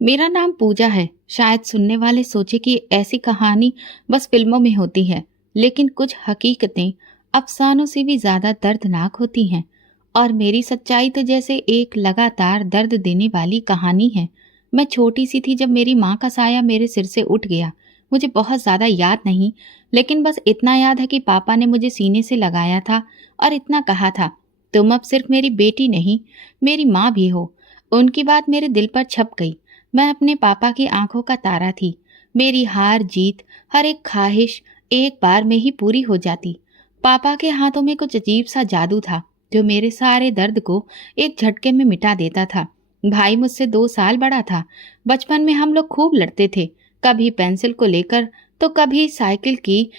मेरा नाम पूजा है। शायद सुनने वाले सोचे कि ऐसी कहानी बस फिल्मों में होती है, लेकिन कुछ हकीकतें अफसानों से भी ज्यादा दर्दनाक होती हैं। और मेरी सच्चाई तो जैसे एक लगातार दर्द देने वाली कहानी है। मैं छोटी सी थी जब मेरी माँ का साया मेरे सिर से उठ गया। मुझे बहुत ज्यादा याद नहीं, लेकिन बस इतना याद है कि पापा ने मुझे सीने से लगाया था और इतना कहा था, तुम अब सिर्फ मेरी बेटी नहीं, मेरी माँ भी हो। उनकी बात मेरे दिल पर छप गई। मैं अपने पापा की आंखों का तारा थी। मेरी हार जीत, हर एक ख्वाहिश एक बार में ही पूरी हो जाती। पापा के हाथों में कुछ अजीब सा जादू था जो मेरे सारे दर्द को एक झटके में मिटा देता था। भाई मुझसे 2 साल बड़ा था। बचपन में हम लोग खूब लड़ते थे, कभी पेंसिल को लेकर तो कभी साइकिल की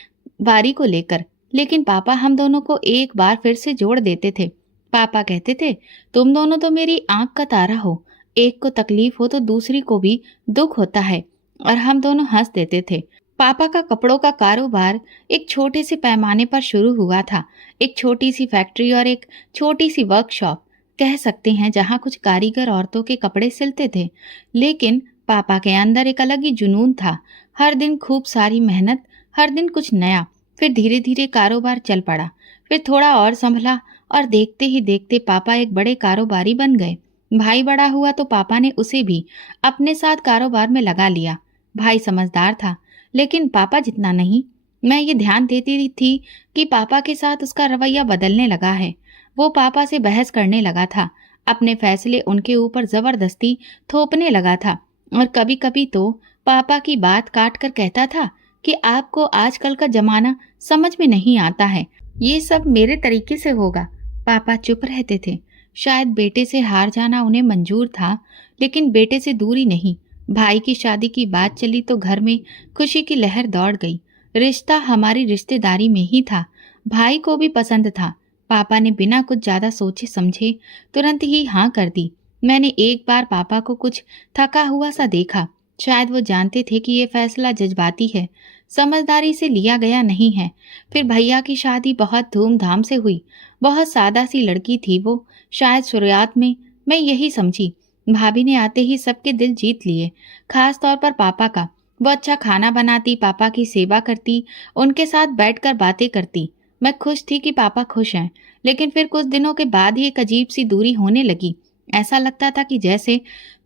बारी को लेकर। लेकिन पापा हम दोनों को एक बार फिर से जोड़ देते थे। पापा कहते थे, तुम दोनों तो मेरी आंख का तारा हो, एक को तकलीफ हो तो दूसरी को भी दुख होता है। और हम दोनों हंस देते थे। पापा का कपड़ों का कारोबार एक छोटे से पैमाने पर शुरू हुआ था। एक छोटी सी फैक्ट्री और एक छोटी सी वर्कशॉप कह सकते हैं, जहां कुछ कारीगर औरतों के कपड़े सिलते थे। लेकिन पापा के अंदर एक अलग ही जुनून था। हर दिन खूब सारी मेहनत, हर दिन कुछ नया। फिर धीरे धीरे कारोबार चल पड़ा, फिर थोड़ा और संभला, और देखते ही देखते पापा एक बड़े कारोबारी बन गए। भाई बड़ा हुआ तो पापा ने उसे भी अपने साथ कारोबार में लगा लिया। भाई समझदार था, लेकिन पापा जितना नहीं। मैं ये ध्यान देती थी कि पापा के साथ उसका रवैया बदलने लगा है। वो पापा से बहस करने लगा था, अपने फैसले उनके ऊपर जबरदस्ती थोपने लगा था। और कभी कभी तो पापा की बात काट कर कहता था कि आपको आजकल का जमाना समझ में नहीं आता है, ये सब मेरे तरीके से होगा। पापा चुप रहते थे। शायद बेटे से हार जाना उन्हें मंजूर था, लेकिन बेटे से दूरी नहीं। भाई की शादी की बात चली तो घर में खुशी की लहर दौड़ गई। रिश्ता हमारी रिश्तेदारी में ही था। भाई को भी पसंद था। पापा ने बिना कुछ ज्यादा सोचे समझे तुरंत ही हाँ कर दी। मैंने एक बार पापा को कुछ थका हुआ सा देखा। शायद वो जानते थे कि ये फैसला जज्बाती है, समझदारी से लिया गया नहीं है। फिर भैया की शादी बहुत धूमधाम से हुई। बहुत सादा सी लड़की थी वो। शायद शुरुआत में मैं यही समझी। भाभी ने आते ही सबके दिल जीत लिए, खास तौर पर पापा का। वो अच्छा खाना बनाती, पापा की सेवा करती, उनके साथ बैठकर बातें करती। मैं खुश थी कि पापा खुश हैं, लेकिन फिर कुछ दिनों के बाद ही एक अजीब सी दूरी होने लगी। ऐसा लगता था कि जैसे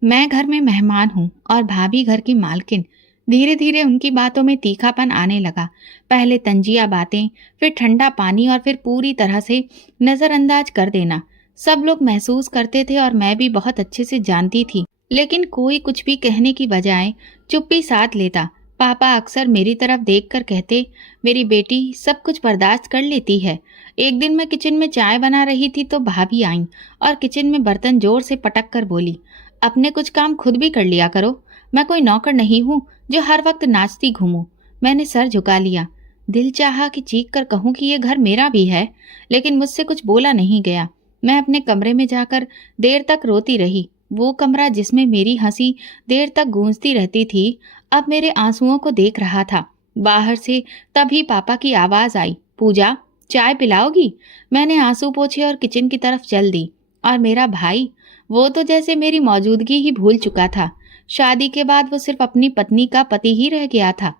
मैं घर में मेहमान हूँ और भाभी घर की मालकिन। धीरे धीरे उनकी बातों में तीखापन आने लगा। पहले तंजिया बातें, फिर ठंडा पानी, और फिर पूरी तरह से नजरअंदाज कर देना। सब लोग महसूस करते थे और मैं भी बहुत अच्छे से जानती थी, लेकिन कोई कुछ भी कहने की बजाय चुप्पी साध लेता। पापा अक्सर मेरी तरफ देखकर कहते, मेरी बेटी सब कुछ बर्दाश्त कर लेती है। एक दिन मैं किचन में चाय बना रही थी तो भाभी आईं और किचन में बर्तन जोर से पटक कर बोली, अपने कुछ काम खुद भी कर लिया करो। मैं कोई नौकर नहीं हूँ जो हर वक्त नाचती घूमूं। मैंने सर झुका लिया। दिल चाहा कि चीख कर कहूँ कि ये घर मेरा भी है, लेकिन मुझसे कुछ बोला नहीं गया। मैं अपने कमरे में जाकर देर तक रोती रही। वो कमरा जिसमें मेरी हंसी देर तक गूंजती रहती थी, अब मेरे आंसुओं को देख रहा था। बाहर से तभी पापा की आवाज आई, पूजा चाय पिलाओगी? मैंने आंसू पोंछे और किचन की तरफ चल दी। और मेरा भाई, वो तो जैसे मेरी मौजूदगी ही भूल चुका था। शादी के बाद वो सिर्फ अपनी पत्नी का पति ही रह गया था,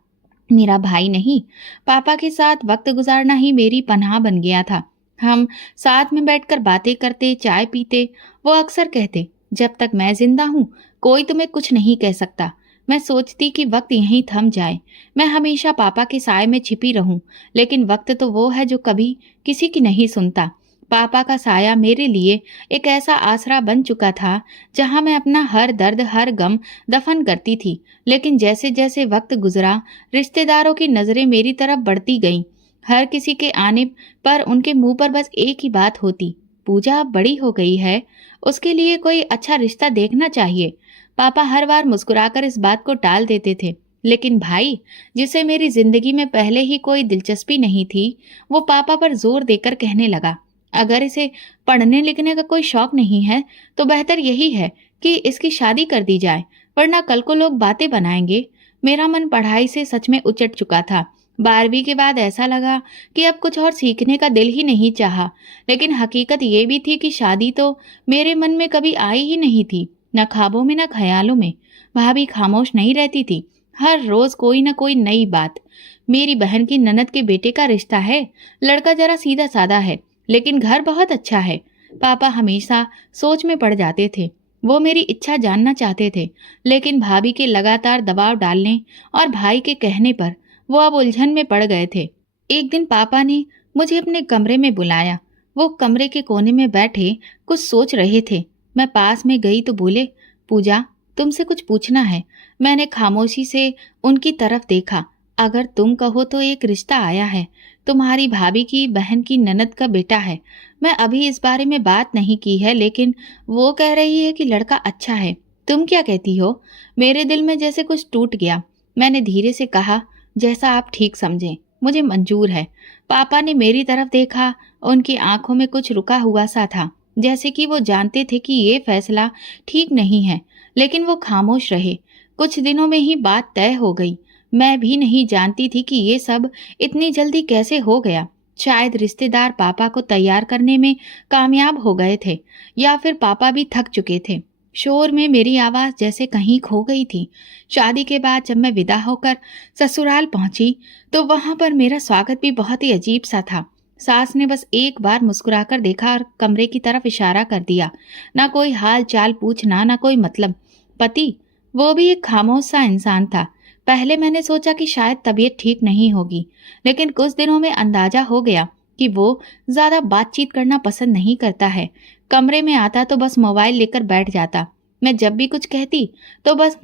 मेरा भाई नहीं। पापा के साथ वक्त गुजारना ही मेरी पनाह बन गया था। हम साथ में बैठकर बातें करते, चाय पीते। वो अक्सर कहते, जब तक मैं जिंदा हूँ कोई तुम्हें कुछ नहीं कह सकता। मैं सोचती कि वक्त यहीं थम जाए, मैं हमेशा पापा के साए में छिपी रहूं। लेकिन वक्त तो वो है जो कभी किसी की नहीं सुनता। पापा का साया मेरे लिए एक ऐसा आसरा बन चुका था जहां मैं अपना हर दर्द, हर गम दफन करती थी। लेकिन जैसे जैसे वक्त गुजरा, रिश्तेदारों की नजरें मेरी तरफ बढ़ती गईं। हर किसी के आने पर उनके मुंह पर बस एक ही बात होती, पूजा अब बड़ी हो गई है, उसके लिए कोई अच्छा रिश्ता देखना चाहिए। पापा हर बार मुस्कुराकर इस बात को टाल देते थे। लेकिन भाई, जिसे मेरी जिंदगी में पहले ही कोई दिलचस्पी नहीं थी, वो पापा पर जोर देकर कहने लगा, अगर इसे पढ़ने लिखने का कोई शौक नहीं है तो बेहतर यही है कि इसकी शादी कर दी जाए, वरना कल को लोग बातें बनाएंगे। मेरा मन पढ़ाई से सच में उचट चुका था। 12वीं के बाद ऐसा लगा कि अब कुछ और सीखने का दिल ही नहीं चाहा। लेकिन हकीकत ये भी थी कि शादी तो मेरे मन में कभी आई ही नहीं थी, न ख्वाबों में न ख्यालों में। भाभी खामोश नहीं रहती थी। हर रोज कोई न कोई नई बात। मेरी बहन की ननद के बेटे का रिश्ता है, लड़का जरा सीधा साधा है, लेकिन घर बहुत अच्छा है। पापा हमेशा सोच में पड़ जाते थे। वो मेरी इच्छा जानना चाहते थे, लेकिन भाभी के लगातार दबाव डालने और भाई के कहने पर वो अब उलझन में पड़ गए थे। एक दिन पापा ने मुझे अपने कमरे में बुलाया। वो कमरे के कोने में बैठे कुछ सोच रहे थे। मैं पास में गई तो बोले, पूजा, तुमसे कुछ पूछना है। मैंने खामोशी से उनकी तरफ देखा। अगर तुम कहो तो एक रिश्ता आया है, तुम्हारी भाभी की बहन की ननद का बेटा है। मैं अभी इस बारे में बात नहीं की है, लेकिन वो कह रही है कि लड़का अच्छा है। तुम क्या कहती हो? मेरे दिल में जैसे कुछ टूट गया। मैंने धीरे से कहा, जैसा आप ठीक समझें, मुझे मंजूर है। पापा ने मेरी तरफ देखा। उनकी आंखों में कुछ रुका हुआ सा था, जैसे कि वो जानते थे कि ये फैसला ठीक नहीं है, लेकिन वो खामोश रहे। कुछ दिनों में ही बात तय हो गई। मैं भी नहीं जानती थी कि ये सब इतनी जल्दी कैसे हो गया। शायद रिश्तेदार पापा को तैयार करने में कामयाब हो गए थे, या फिर पापा भी थक चुके थे। शोर में मेरी आवाज जैसे कहीं खो गई थी। शादी के बाद जब मैं विदा होकर ससुराल पहुंची, तो वहां पर मेरा स्वागत भी बहुत ही अजीब सा था। सास ने बस एक बार मुस्कुराकर देखा और कमरे की तरफ इशारा कर दिया। ना कोई हाल चाल पूछना, ना कोई मतलब। पति, वो भी एक खामोश सा इंसान था। पहले मैंने सोचा कि शायद तबीयत ठीक नहीं होगी, लेकिन कुछ दिनों में अंदाजा हो गया कि वो ज्यादा बातचीत करना पसंद नहीं करता है। कमरे में आता तो बस मोबाइल लेकर बैठ जाता। मैं जब भी कुछ कहती तो बस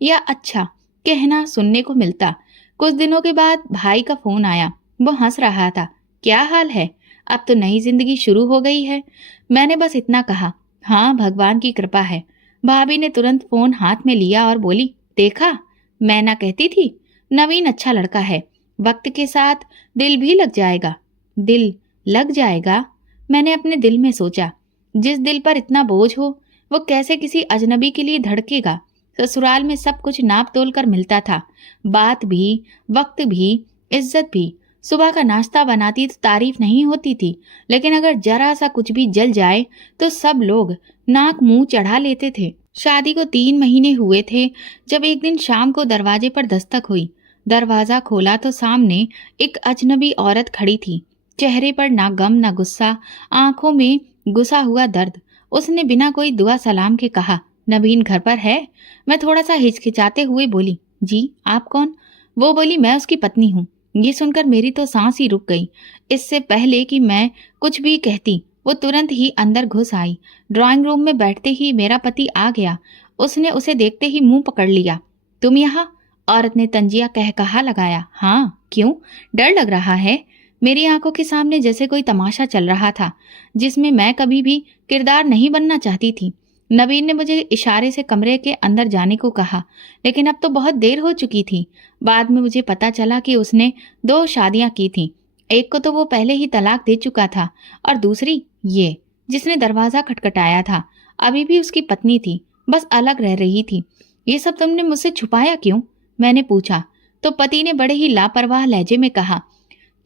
या अच्छा कहना सुनने को मिलता। कुछ दिनों के बाद भाई का फोन आया। वो हंस रहा था। क्या हाल है? अब तो नई जिंदगी शुरू हो गई है। मैंने बस इतना कहा, हाँ, भगवान की कृपा है। भाभी ने तुरंत फोन हाथ में लिया और बोली, देखा, मैं ना कहती थी, नवीन अच्छा लड़का है, वक्त के साथ दिल भी लग जाएगा। दिल लग जाएगा? मैंने अपने दिल में सोचा, जिस दिल पर इतना बोझ हो, वो कैसे किसी अजनबी के लिए धड़केगा। ससुराल में सब कुछ नाप तोल कर मिलता था, बात भी, वक्त भी, इज्जत भी। सुबह का नाश्ता बनाती तो तारीफ नहीं होती थी, लेकिन अगर जरा सा कुछ भी जल जाए तो सब लोग नाक मुंह चढ़ा लेते थे। शादी को 3 महीने हुए थे जब एक दिन शाम को दरवाजे पर दस्तक हुई। दरवाजा खोला तो सामने एक अजनबी औरत खड़ी थी। चेहरे पर ना गम ना गुस्सा, आंखों में घुसा हुआ दर्द। उसने बिना कोई दुआ सलाम के कहा, नवीन घर पर है? मैं थोड़ा सा हिचकिचाते हुए बोली, जी, आप कौन? वो बोली, मैं उसकी पत्नी हूँ। ये सुनकर मेरी तो सांस ही रुक गई। इससे पहले कि मैं कुछ भी कहती, वो तुरंत ही अंदर घुस आई। ड्राइंग रूम में बैठते ही मेरा पति आ गया। उसने उसे देखते ही मुंह पकड़ लिया। तुम यहाँ? औरत ने तंजिया कह कहा लगाया। हाँ, क्यों? डर लग रहा है? मेरी आंखों के सामने जैसे कोई तमाशा चल रहा था, जिसमें मैं कभी भी किरदार नहीं बनना चाहती थी। नवीन ने मुझे इशारे से कमरे के अंदर जाने को कहा, लेकिन अब तो बहुत देर हो चुकी थी। बाद में मुझे पता चला कि उसने 2 शादियां की थीं। एक को तो वो पहले ही तलाक दे चुका था, और दूसरी ये, जिसने दरवाजा खटखटाया था, अभी भी उसकी पत्नी थी, बस अलग रह रही थी। ये सब तुमने मुझसे छुपाया क्यों? मैंने पूछा। तो पति ने बड़े ही लापरवाह लहजे में कहा,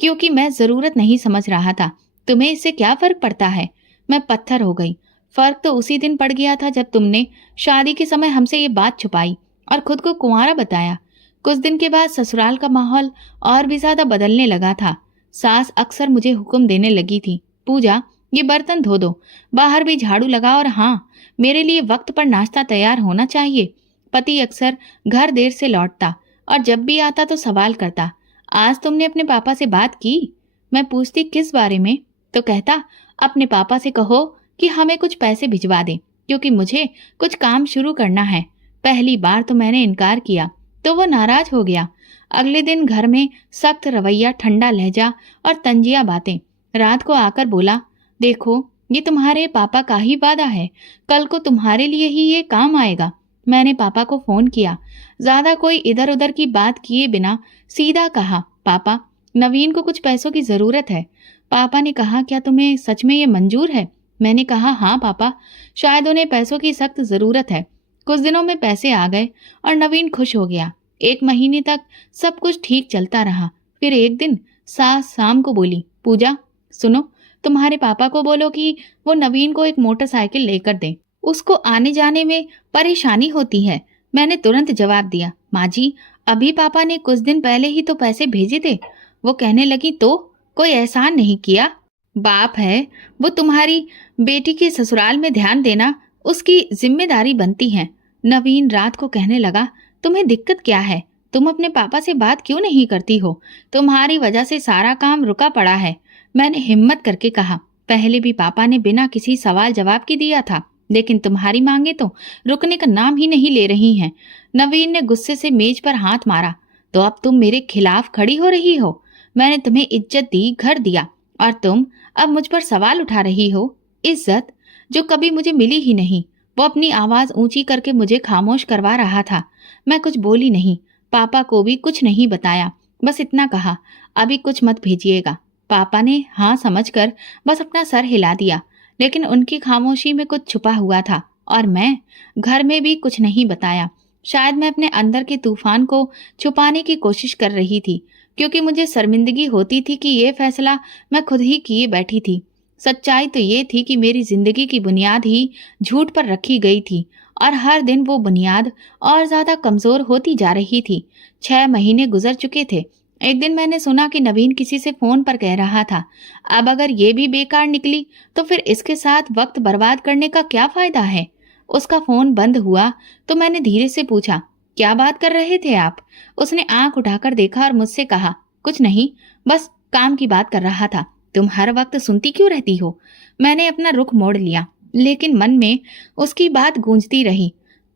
क्योंकि मैं जरूरत नहीं समझ रहा था। तुम्हें इससे क्या फर्क पड़ता है? मैं पत्थर हो गई। फर्क तो उसी दिन पड़ गया था जब तुमने शादी के समय हमसे ये बात छुपाई और खुद को कुंवारा बताया। कुछ दिन के बाद ससुराल का माहौल और भी ज्यादा बदलने लगा था। सास अक्सर मुझे हुक्म देने लगी थी, पूजा, ये बर्तन धो दो, बाहर भी झाड़ू लगा, और हाँ, मेरे लिए वक्त पर नाश्ता तैयार होना चाहिए। पति अक्सर घर देर से लौटता और जब भी आता तो सवाल करता, आज तुमने अपने पापा से बात की? मैं पूछती, किस बारे में? तो कहता, अपने पापा से कहो कि हमें कुछ पैसे भिजवा दें, क्योंकि मुझे कुछ काम शुरू करना है। पहली बार तो मैंने इनकार किया तो वो नाराज हो गया। अगले दिन घर में सख्त रवैया, ठंडा लहजा और तंजिया बातें। रात को आकर बोला, देखो, ये तुम्हारे पापा का ही वादा है, कल को तुम्हारे लिए ही ये काम आएगा। मैंने पापा को फोन किया। ज्यादा कोई इधर उधर की बात किए बिना सीधा कहा, पापा, नवीन को कुछ पैसों की जरूरत है। पापा ने कहा, क्या तुम्हें सच में ये मंजूर है? मैंने कहा, हाँ पापा, शायद उन्हें पैसों की सख्त जरूरत है। कुछ दिनों में पैसे आ गए और नवीन खुश हो गया। 1 महीने तक सब कुछ ठीक चलता रहा। फिर एक दिन सास शाम को बोली, पूजा, सुनो, तुम्हारे पापा को बोलो कि वो नवीन को एक मोटरसाइकिल लेकर दें, उसको आने जाने में परेशानी होती है। मैंने तुरंत जवाब दिया, माँ जी, अभी पापा ने कुछ दिन पहले ही तो पैसे भेजे थे। वो कहने लगी, तो कोई एहसान नहीं किया, बाप है, वो तुम्हारी बेटी के ससुराल में ध्यान देना उसकी जिम्मेदारी बनती है। नवीन रात को कहने लगा, तुम्हें दिक्कत क्या है? तुम अपने पापा से बात क्यों नहीं करती हो? तुम्हारी वजह से सारा काम रुका पड़ा है। मैंने हिम्मत करके कहा, पहले भी पापा ने बिना किसी सवाल जवाब के दिया था, लेकिन तुम्हारी मांगे तो रुकने का नाम ही नहीं ले रही हैं। नवीन ने गुस्से से मेज पर हाथ मारा, तो अब तुम मेरे खिलाफ खड़ी हो रही हो? मैंने तुम्हें इज्जत दी, घर दिया, और तुम अब मुझ पर सवाल उठा रही हो? इज्जत जो कभी मुझे मिली ही नहीं। वो अपनी आवाज ऊंची करके मुझे खामोश करवा रहा था। मैं कुछ बोली नहीं, पापा को भी कुछ नहीं बताया, बस इतना कहा, अभी कुछ मत भेजिएगा। पापा ने हाँ समझकर बस अपना सर हिला दिया, लेकिन उनकी खामोशी में कुछ छुपा हुआ था, और मैं घर में भी कुछ नहीं बताया। शायद मैं अपने अंदर के तूफान को छुपाने की कोशिश कर रही थी, क्योंकि मुझे शर्मिंदगी होती थी कि ये फैसला मैं खुद ही किए बैठी थी। सच्चाई तो ये थी कि मेरी जिंदगी की बुनियाद ही झूठ पर रखी गई थी, और हर दिन वो बुनियाद और ज्यादा कमजोर होती जा रही थी। 6 महीने गुजर चुके थे। एक दिन मैंने सुना कि नवीन किसी से फोन पर कह रहा था, अब अगर ये भी बेकार निकली तो फिर इसके साथ वक्त बर्बाद करने का क्या फायदा है। उसका फोन बंद हुआ तो मैंने धीरे से पूछा, क्या बात कर रहे थे आप? उसने आंख उठाकर देखा और मुझसे कहा, कुछ नहीं, बस काम की बात कर रहा था। तुम हर वक्त सुनती क्यों रहती हो? मैंने अपना रुख मोड़ लिया, लेकिन मन में उसकी बात गूंजती रही।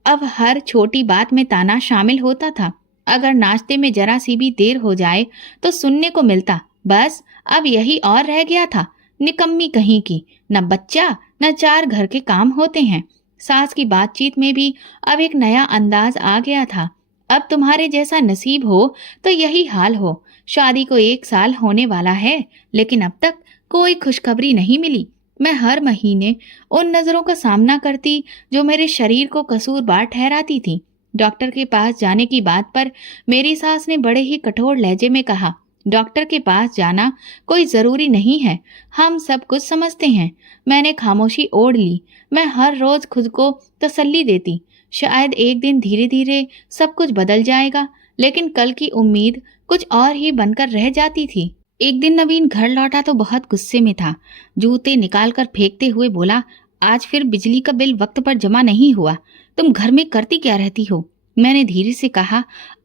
अब हर छोटी बात में ताना शामिल होता था। अगर नाश्ते में जरा सी भी देर हो जाए तो सुनने को मिलता, बस अब यही और रह गया था, निकम्मी कहीं की, न बच्चा न 4 घर के काम होते हैं। सास की बातचीत में भी अब एक नया अंदाज आ गया था। अब तुम्हारे जैसा नसीब हो तो यही हाल हो। शादी को 1 साल होने वाला है, लेकिन अब तक कोई खुशखबरी नहीं मिली। मैं हर महीने उन नजरों का सामना करती जो मेरे शरीर को कसूरवार ठहराती थी। डॉक्टर के पास जाने की बात पर मेरी सास ने बड़े ही कठोर लहजे में कहा, डॉक्टर के पास जाना कोई जरूरी नहीं है, हम सब कुछ समझते हैं। मैंने खामोशी ओढ़ ली। मैं हर रोज खुद को तसल्ली देती, शायद एक दिन धीरे धीरे सब कुछ बदल जाएगा, लेकिन कल की उम्मीद कुछ और ही बनकर रह जाती थी। एक दिन नवीन घर लौटा तो बहुत गुस्से में था। जूते निकालकर फेंकते हुए बोला, आज फिर बिजली का बिल वक्त पर जमा नहीं हुआ, तुम घर में करती क्या रहती हो? मैंने धीरे से कहा,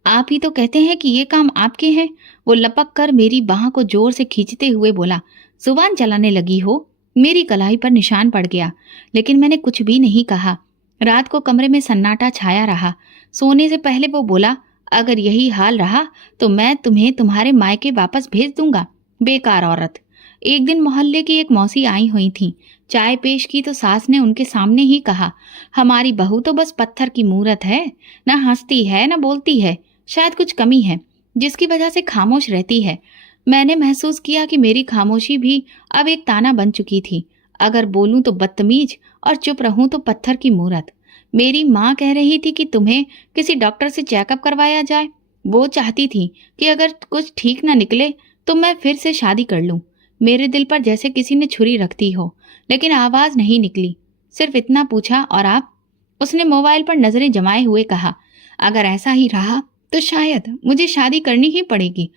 आप ही तो कहते हैं कि ये काम आपके हैं। वो लपक कर मेरी बाह को जोर से खींचते हुए बोला, जुबान चलाने लगी हो? मेरी कलाई पर निशान पड़ गया, लेकिन मैंने कुछ भी नहीं कहा। रात को कमरे में सन्नाटा छाया रहा। सोने से पहले वो बोला, अगर यही हाल रहा तो मैं तुम्हें तुम्हारे मायके वापस भेज दूंगा, बेकार औरत। एक दिन मोहल्ले की एक मौसी आई हुई थी। चाय पेश की तो सास ने उनके सामने ही कहा, हमारी बहू तो बस पत्थर की मूरत है, ना हंसती है ना बोलती है, शायद कुछ कमी है जिसकी वजह से खामोश रहती है। मैंने महसूस किया कि मेरी खामोशी भी अब एक ताना बन चुकी थी। अगर बोलूं तो बदतमीज और चुप रहूं तो पत्थर की मूरत। मेरी माँ कह रही थी कि तुम्हें किसी डॉक्टर से चेकअप करवाया जाए। वो चाहती थी कि अगर कुछ ठीक ना निकले तो मैं फिर से शादी कर लूं। मेरे दिल पर जैसे किसी ने छुरी रख दी हो, लेकिन आवाज नहीं निकली। सिर्फ इतना पूछा, और आप? उसने मोबाइल पर नजरें जमाए हुए कहा, अगर ऐसा ही रहा तो शायद मुझे शादी करनी ही पड़ेगी।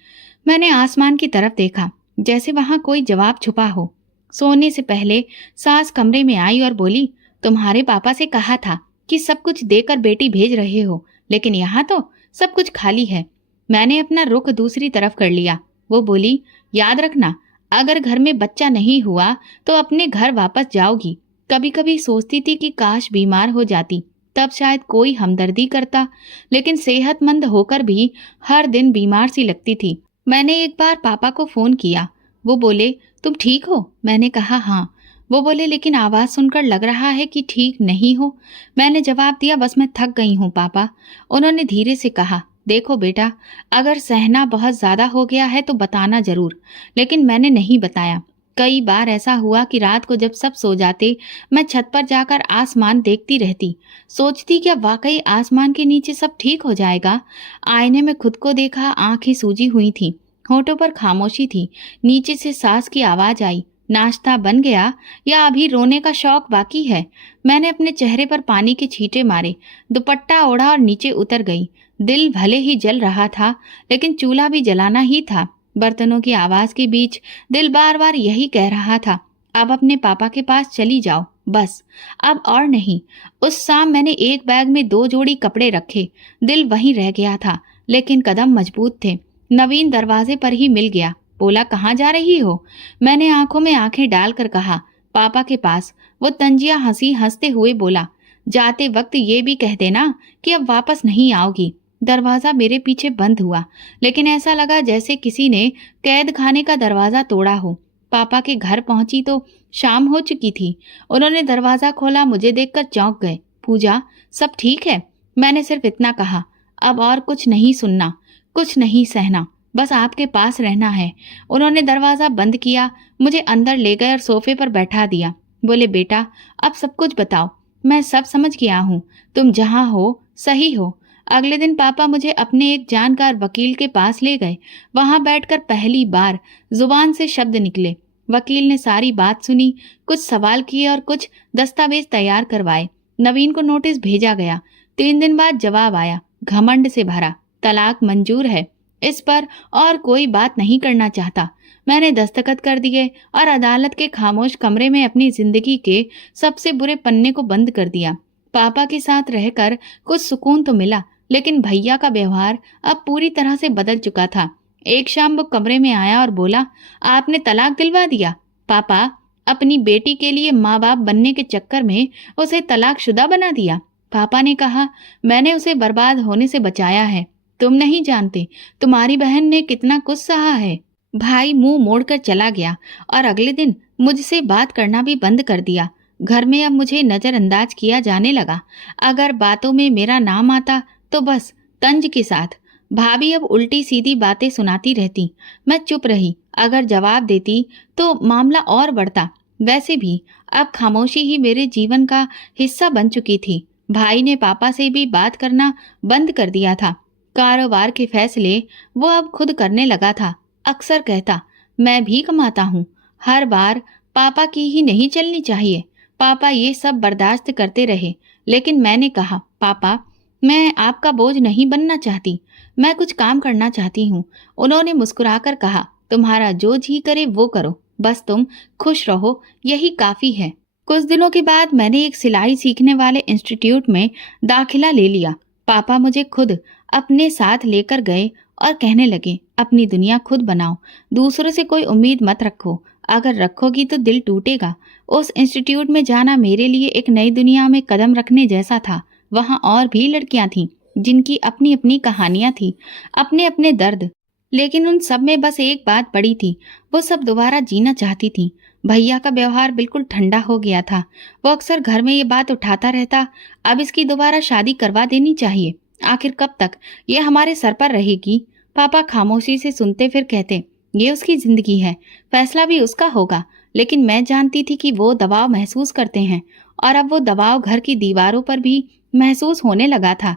मैंने आसमान की तरफ देखा, जैसे वहां कोई जवाब छुपा हो। सोने से पहले सास कमरे में आई और बोली, तुम्हारे पापा से कहा था कि सब कुछ देकर बेटी भेज रहे हो, लेकिन यहाँ तो सब कुछ खाली है। मैंने अपना रुख दूसरी तरफ कर लिया। वो बोली, याद रखना, अगर घर में बच्चा नहीं हुआ तो अपने घर वापस जाओगी। कभी कभी सोचती थी कि काश बीमार हो जाती, तब शायद कोई हमदर्दी करता, लेकिन सेहतमंद होकर भी हर दिन बीमार सी लगती थी। मैंने एक बार पापा को फोन किया। वो बोले, तुम ठीक हो? मैंने कहा हाँ। वो बोले, लेकिन आवाज सुनकर लग रहा है कि ठीक नहीं हो। मैंने जवाब दिया, बस मैं थक गई हूँ पापा। उन्होंने धीरे से कहा, देखो बेटा, अगर सहना बहुत ज्यादा हो गया है तो बताना जरूर। लेकिन मैंने नहीं बताया। कई बार ऐसा हुआ कि रात को जब सब सो जाते, मैं छत पर जाकर आसमान देखती रहती, सोचती क्या वाकई आसमान के नीचे सब ठीक हो जाएगा। आईने में खुद को देखा, आंखें सूजी हुई थी, होठों पर खामोशी थी। नीचे से सास की आवाज आई, नाश्ता बन गया या अभी रोने का शौक बाकी है? मैंने अपने चेहरे पर पानी के छींटे मारे, दुपट्टा ओढ़ा और नीचे उतर गई। दिल भले ही जल रहा था, लेकिन चूल्हा भी जलाना ही था। बर्तनों की आवाज के बीच दिल बार बार यही कह रहा था, अब अपने पापा के पास चली जाओ, बस, अब और नहीं। उस शाम मैंने एक बैग में 2 जोड़ी कपड़े रखे। दिल वहीं रह गया था, लेकिन कदम मजबूत थे। नवीन दरवाजे पर ही मिल गया। बोला, कहाँ जा रही हो? मैंने आंखों में आंखें डालकर कहा, पापा के पास। वो तंजिया हंसी हंसते हुए बोला, जाते वक्त ये भी कह देना कि अब वापस नहीं आओगी। दरवाजा मेरे पीछे बंद हुआ, लेकिन ऐसा लगा जैसे किसी ने कैद खाने का दरवाजा तोड़ा हो। पापा के घर पहुंची तो शाम हो चुकी थी। उन्होंने दरवाजा खोला, मुझे देखकर चौंक गए। पूजा, सब ठीक है? मैंने सिर्फ इतना कहा। अब और कुछ नहीं सुनना, कुछ नहीं सहना, बस आपके पास रहना है। उन्होंने दरवाजा बंद किया, मुझे अंदर ले गए और सोफे पर बैठा दिया। बोले, बेटा, अब सब कुछ बताओ। मैं सब समझ गया हूँ, तुम जहाँ हो सही हो। अगले दिन पापा मुझे अपने एक जानकार वकील के पास ले गए। वहां बैठकर पहली बार जुबान से शब्द निकले। वकील ने सारी बात सुनी, कुछ सवाल किए और कुछ दस्तावेज तैयार करवाए। नवीन को नोटिस भेजा गया। 3 दिन बाद जवाब आया, घमंड से भरा, तलाक मंजूर है। इस पर और कोई बात नहीं करना चाहता। मैंने दस्तखत कर दिए और अदालत के खामोश कमरे में अपनी जिंदगी के सबसे बुरे पन्ने को बंद कर दिया। पापा के साथ रहकर कुछ सुकून तो मिला, लेकिन भैया का व्यवहार अब पूरी तरह से बदल चुका था। एक शाम वो कमरे में आया और बोला, आपने तलाक दिलवा दिया? पापा, अपनी बेटी के लिए माँ बाप बनने के चक्कर में उसे तलाकशुदा बना दिया। पापा ने कहा, मैंने उसे बर्बाद होने से बचाया है। तुम नहीं जानते, तुम्हारी बहन ने कितना कुछ सहा है। भाई मुंह मोड़कर चला गया और अगले दिन मुझसे बात करना भी बंद कर दिया। घर में अब मुझे नजरअंदाज किया जाने लगा। अगर बातों में मेरा नाम आता तो बस तंज के साथ। भाभी अब उल्टी सीधी बातें सुनाती रहती, मैं चुप रही। अगर जवाब देती तो मामला और बढ़ता। वैसे भी अब खामोशी ही मेरे जीवन का हिस्सा बन चुकी थी। भाई ने पापा से भी बात करना बंद कर दिया था। कारोबार के फैसले वो अब खुद करने लगा था। अक्सर कहता, मैं भी कमाता हूँ। हर बार पापा की ही नहीं चलनी चाहिए। पापा ये सब बर्दाश्त करते रहे, लेकिन मैंने कहा, पापा, मैं आपका बोझ नहीं बनना चाहती, मैं कुछ काम करना चाहती हूँ। उन्होंने मुस्कुराकर कहा, तुम्हारा जो जी करे वो करो, बस तुम खुश रहो, यही काफी है। कुछ दिनों के बाद मैंने एक सिलाई सीखने वाले इंस्टीट्यूट में दाखिला ले लिया। पापा मुझे खुद अपने साथ लेकर गए और कहने लगे, अपनी दुनिया खुद बनाओ, दूसरों से कोई उम्मीद मत रखो, अगर रखोगी तो दिल टूटेगा। उस इंस्टीट्यूट में जाना मेरे लिए एक नई दुनिया में कदम रखने जैसा था। वहां और भी लड़कियां थीं, जिनकी अपनी अपनी कहानियां थी, अपने अपने दर्द, लेकिन उन सब में बस एक बात पड़ी थी, वो सब दोबारा जीना चाहती थी। भैया का व्यवहार बिल्कुल ठंडा हो गया था। वो अक्सर घर में ये बात उठाता रहता, अब इसकी दोबारा शादी करवा देनी चाहिए। आखिर कब तक ये हमारे सर पर रहेगी? पापा खामोशी से सुनते, फिर कहते, ये उसकी जिंदगी है, फैसला भी उसका होगा। लेकिन मैं जानती थी कि वो दबाव महसूस करते हैं, और अब वो दबाव घर की दीवारों पर भी महसूस होने लगा था।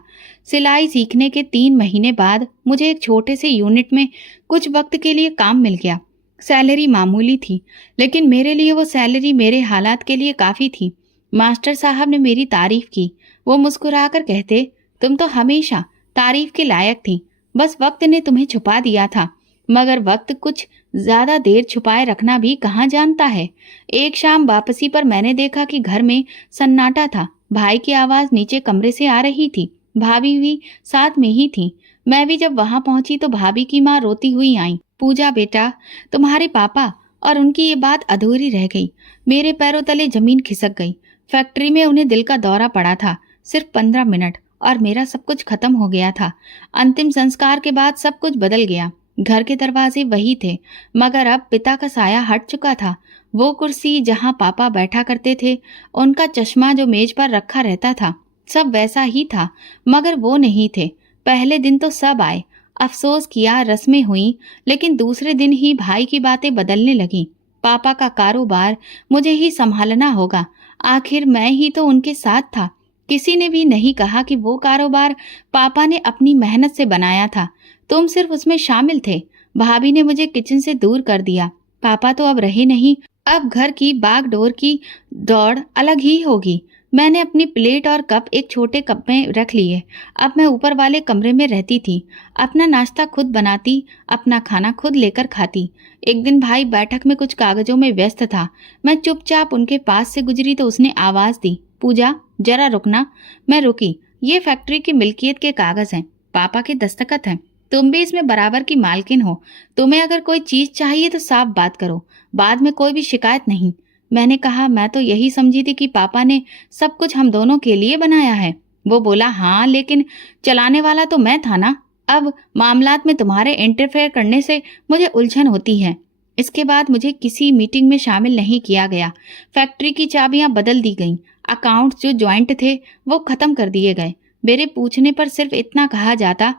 सिलाई सीखने के 3 महीने बाद मुझे एक छोटे से यूनिट में कुछ वक्त के लिए काम मिल गया। सैलरी मामूली थी, लेकिन मेरे लिए वो सैलरी मेरे हालात के लिए काफी थी। मास्टर साहब ने मेरी तारीफ की। वो मुस्कुराकर कहते, तुम तो हमेशा तारीफ के लायक थी, बस वक्त ने तुम्हें छुपा दिया था। मगर वक्त कुछ ज्यादा देर छुपाए रखना भी कहाँ जानता है। एक शाम वापसी पर मैंने देखा कि घर में सन्नाटा था। भाई की आवाज नीचे कमरे से आ रही थी। भाभी भी साथ में ही थी। मैं भी जब वहां पहुंची तो भाभी की माँ रोती हुई आई, पूजा बेटा, तुम्हारे पापा। और उनकी ये बात अधूरी रह गई। मेरे पैरों तले जमीन खिसक गई। फैक्ट्री में उन्हें दिल का दौरा पड़ा था, सिर्फ 15 मिनट, और मेरा सब कुछ खत्म हो गया था। अंतिम संस्कार के बाद सब कुछ बदल गया। घर के दरवाजे वही थे, मगर अब पिता का साया हट चुका था। वो कुर्सी जहां पापा बैठा करते थे, उनका चश्मा जो मेज पर रखा रहता था, सब वैसा ही था, मगर वो नहीं थे। पहले दिन तो सब आए, अफसोस किया, रस्में हुई, लेकिन दूसरे दिन ही भाई की बातें बदलने लगी। पापा का कारोबार मुझे ही संभालना होगा, आखिर मैं ही तो उनके साथ था। किसी ने भी नहीं कहा कि वो कारोबार पापा ने अपनी मेहनत से बनाया था, तुम सिर्फ उसमें शामिल थे। भाभी ने मुझे किचन से दूर कर दिया। पापा तो अब रहे नहीं, अब घर की बागडोर की दौड़ अलग ही होगी। मैंने अपनी प्लेट और कप एक छोटे कप में रख लिए। अब मैं ऊपर वाले कमरे में रहती थी। अपना नाश्ता खुद बनाती, अपना खाना खुद लेकर खाती। एक दिन भाई बैठक में कुछ कागजों में व्यस्त था। मैं चुपचाप उनके पास से गुजरी तो उसने आवाज दी, पूजा जरा रुकना। मैं रुकी। ये फैक्ट्री की मिल्कियत के कागज हैं, पापा के दस्तखत हैं। तुम भी इसमें बराबर की मालकिन हो। तुम्हें अगर कोई चीज चाहिए तो साफ बात करो, बाद में कोई भी शिकायत नहीं। मैंने कहा, मैं तो यही समझी थी कि पापा ने सब कुछ हम दोनों के लिए बनाया है। वो बोला, हाँ लेकिन चलाने वाला तो मैं था ना। अब मामलात में तुम्हारे इंटरफेयर करने से मुझे उलझन होती है। इसके बाद मुझे किसी मीटिंग में शामिल नहीं किया गया। फैक्ट्री की चाबियां बदल दी गईं। अकाउंट्स जो ज्वाइंट थे वो खत्म कर दिए गए। मेरे पूछने पर सिर्फ इतना कहा जाता,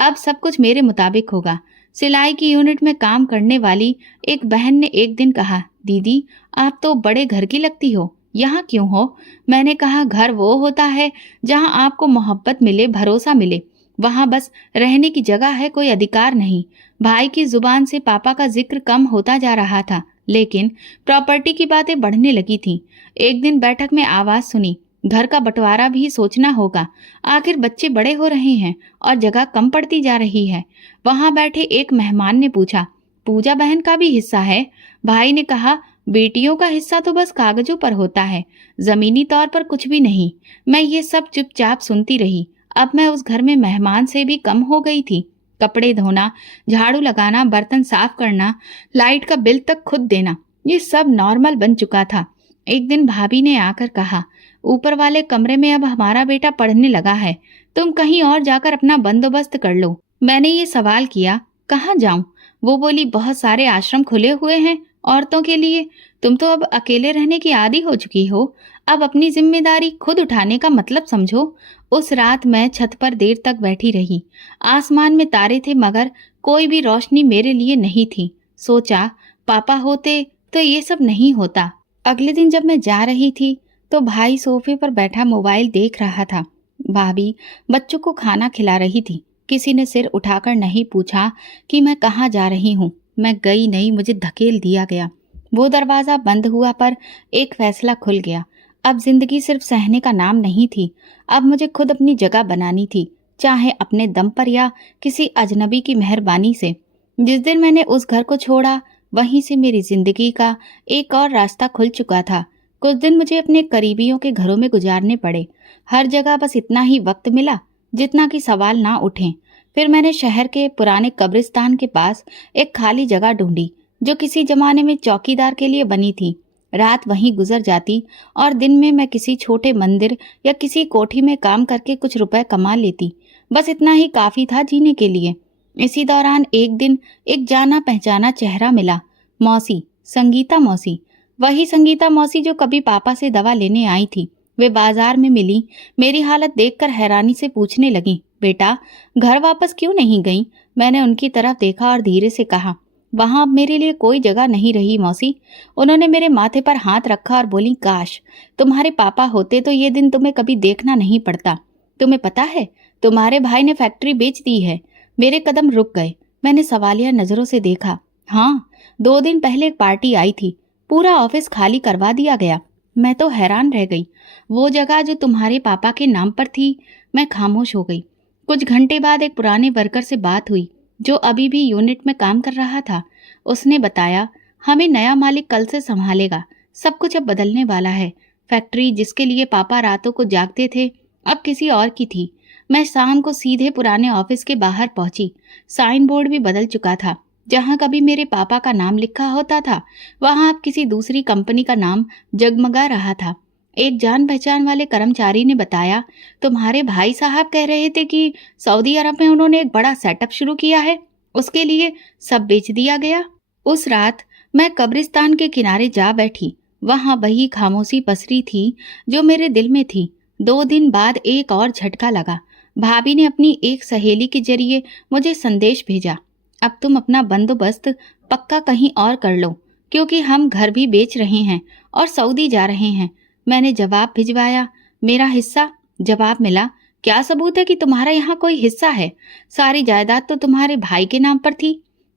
अब सब कुछ मेरे मुताबिक होगा। सिलाई की यूनिट में काम करने वाली एक बहन ने एक दिन कहा, दीदी आप तो बड़े घर की लगती हो, यहाँ क्यों हो? मैंने कहा, घर वो होता है जहाँ आपको मोहब्बत मिले, भरोसा मिले। वहाँ बस रहने की जगह है, कोई अधिकार नहीं। भाई की जुबान से पापा का जिक्र कम होता जा रहा था, लेकिन प्रॉपर्टी की बातें बढ़ने लगी थी। एक दिन बैठक में आवाज सुनी, घर का बंटवारा भी सोचना होगा। आखिर बच्चे बड़े हो रहे हैं और जगह कम पड़ती जा रही है। वहां बैठे एक मेहमान ने पूछा, पूजा बहन का भी हिस्सा है? भाई ने कहा, बेटियों का हिस्सा तो बस कागजों पर होता है, जमीनी तौर पर कुछ भी नहीं। मैं ये सब चुपचाप सुनती रही। अब मैं उस घर में मेहमान से भी कम हो गई थी। कपड़े धोना, झाड़ू लगाना, बर्तन साफ करना, लाइट का बिल तक खुद देना, ये सब नॉर्मल बन चुका था। एक दिन भाभी ने आकर कहा, ऊपर वाले कमरे में अब हमारा बेटा पढ़ने लगा है, तुम कहीं और जाकर अपना बंदोबस्त कर लो। मैंने ये सवाल किया, कहाँ जाऊं? वो बोली, बहुत सारे आश्रम खुले हुए हैं औरतों के लिए। तुम तो अब अकेले रहने की आदी हो चुकी हो, अब अपनी जिम्मेदारी खुद उठाने का मतलब समझो। उस रात मैं छत पर देर तक बैठी रही। आसमान में तारे थे मगर कोई भी रोशनी मेरे लिए नहीं थी। सोचा, पापा होते तो ये सब नहीं होता। अगले दिन जब मैं जा रही थी तो भाई सोफे पर बैठा मोबाइल देख रहा था। भाभी बच्चों को खाना खिला रही थी। किसी ने सिर उठाकर नहीं पूछा कि मैं कहाँ जा रही हूँ। मैं गई नहीं, मुझे धकेल दिया गया। वो दरवाजा बंद हुआ पर एक फैसला खुल गया। अब जिंदगी सिर्फ सहने का नाम नहीं थी, अब मुझे खुद अपनी जगह बनानी थी, चाहे अपने दम पर या किसी अजनबी की मेहरबानी से। जिस दिन मैंने उस घर को छोड़ा, वहीं से मेरी जिंदगी का एक और रास्ता खुल चुका था। कुछ दिन मुझे अपने करीबियों के घरों में गुजारने पड़े। हर जगह बस इतना ही वक्त मिला जितना कि सवाल ना उठें। फिर मैंने शहर के पुराने कब्रिस्तान के पास एक खाली जगह ढूंढी जो किसी जमाने में चौकीदार के लिए बनी थी। रात वहीं गुजर जाती और दिन में मैं किसी छोटे मंदिर या किसी कोठी में काम करके कुछ रुपए कमा लेती। बस इतना ही काफी था जीने के लिए। इसी दौरान एक दिन एक जाना पहचाना चेहरा मिला। मौसी, संगीता मौसी। वही संगीता मौसी जो कभी पापा से दवा लेने आई थी। वे बाजार में मिली। मेरी हालत देखकर हैरानी से पूछने लगी, बेटा घर वापस क्यों नहीं गई? मैंने उनकी तरफ देखा और धीरे से कहा, वहां अब मेरे लिए कोई जगह नहीं रही मौसी। उन्होंने मेरे माथे पर हाथ रखा और बोली, काश तुम्हारे पापा होते तो ये दिन तुम्हें कभी देखना नहीं पड़ता। तुम्हें पता है तुम्हारे भाई ने फैक्ट्री बेच दी है। मेरे कदम रुक गए। मैंने सवालिया नजरों से देखा। हाँ, 2 दिन पहले एक पार्टी आई थी, पूरा ऑफिस खाली करवा दिया गया। मैं तो हैरान रह गई। वो जगह जो तुम्हारे पापा के नाम पर थी। मैं खामोश हो गई। कुछ घंटे बाद एक पुराने वर्कर से बात हुई जो अभी भी यूनिट में काम कर रहा था। उसने बताया, हमें नया मालिक कल से संभालेगा, सब कुछ अब बदलने वाला है। फैक्ट्री जिसके लिए पापा रातों को जागते थे अब किसी और की थी। मैं शाम को सीधे पुराने ऑफिस के बाहर पहुंची। साइन बोर्ड भी बदल चुका था। जहां कभी मेरे पापा का नाम लिखा होता था वहां अब किसी दूसरी कंपनी का नाम जगमगा रहा था। एक जान पहचान वाले कर्मचारी ने बताया, तुम्हारे भाई साहब कह रहे थे कि सऊदी अरब में उन्होंने एक बड़ा सेटअप शुरू किया है, उसके लिए सब बेच दिया गया। उस रात मैं कब्रिस्तान के किनारे जा बैठी। वहां वही खामोशी पसरी थी जो मेरे दिल में थी। 2 दिन बाद एक और झटका लगा। भाभी ने अपनी एक सहेली के जरिए मुझे संदेश भेजा, अब तुम अपना बंदोबस्त पक्का कहीं और कर लो, क्योंकि हम घर भी बेच रहे हैं और सऊदी जा रहे हैं। मैंने जवाब भिजवाया, मेरा हिस्सा? जवाब मिला, क्या सबूत है कि तुम्हारा यहाँ कोई हिस्सा है? सारी जायदाद तो तुम्हारे भाई के नाम पर थी।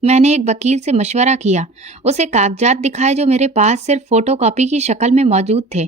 मैंने एक वकील से मशवरा किया, उसे कागजात दिखाए जो मेरे पास सिर्फ फोटोकॉपी की शक्ल में मौजूद थे।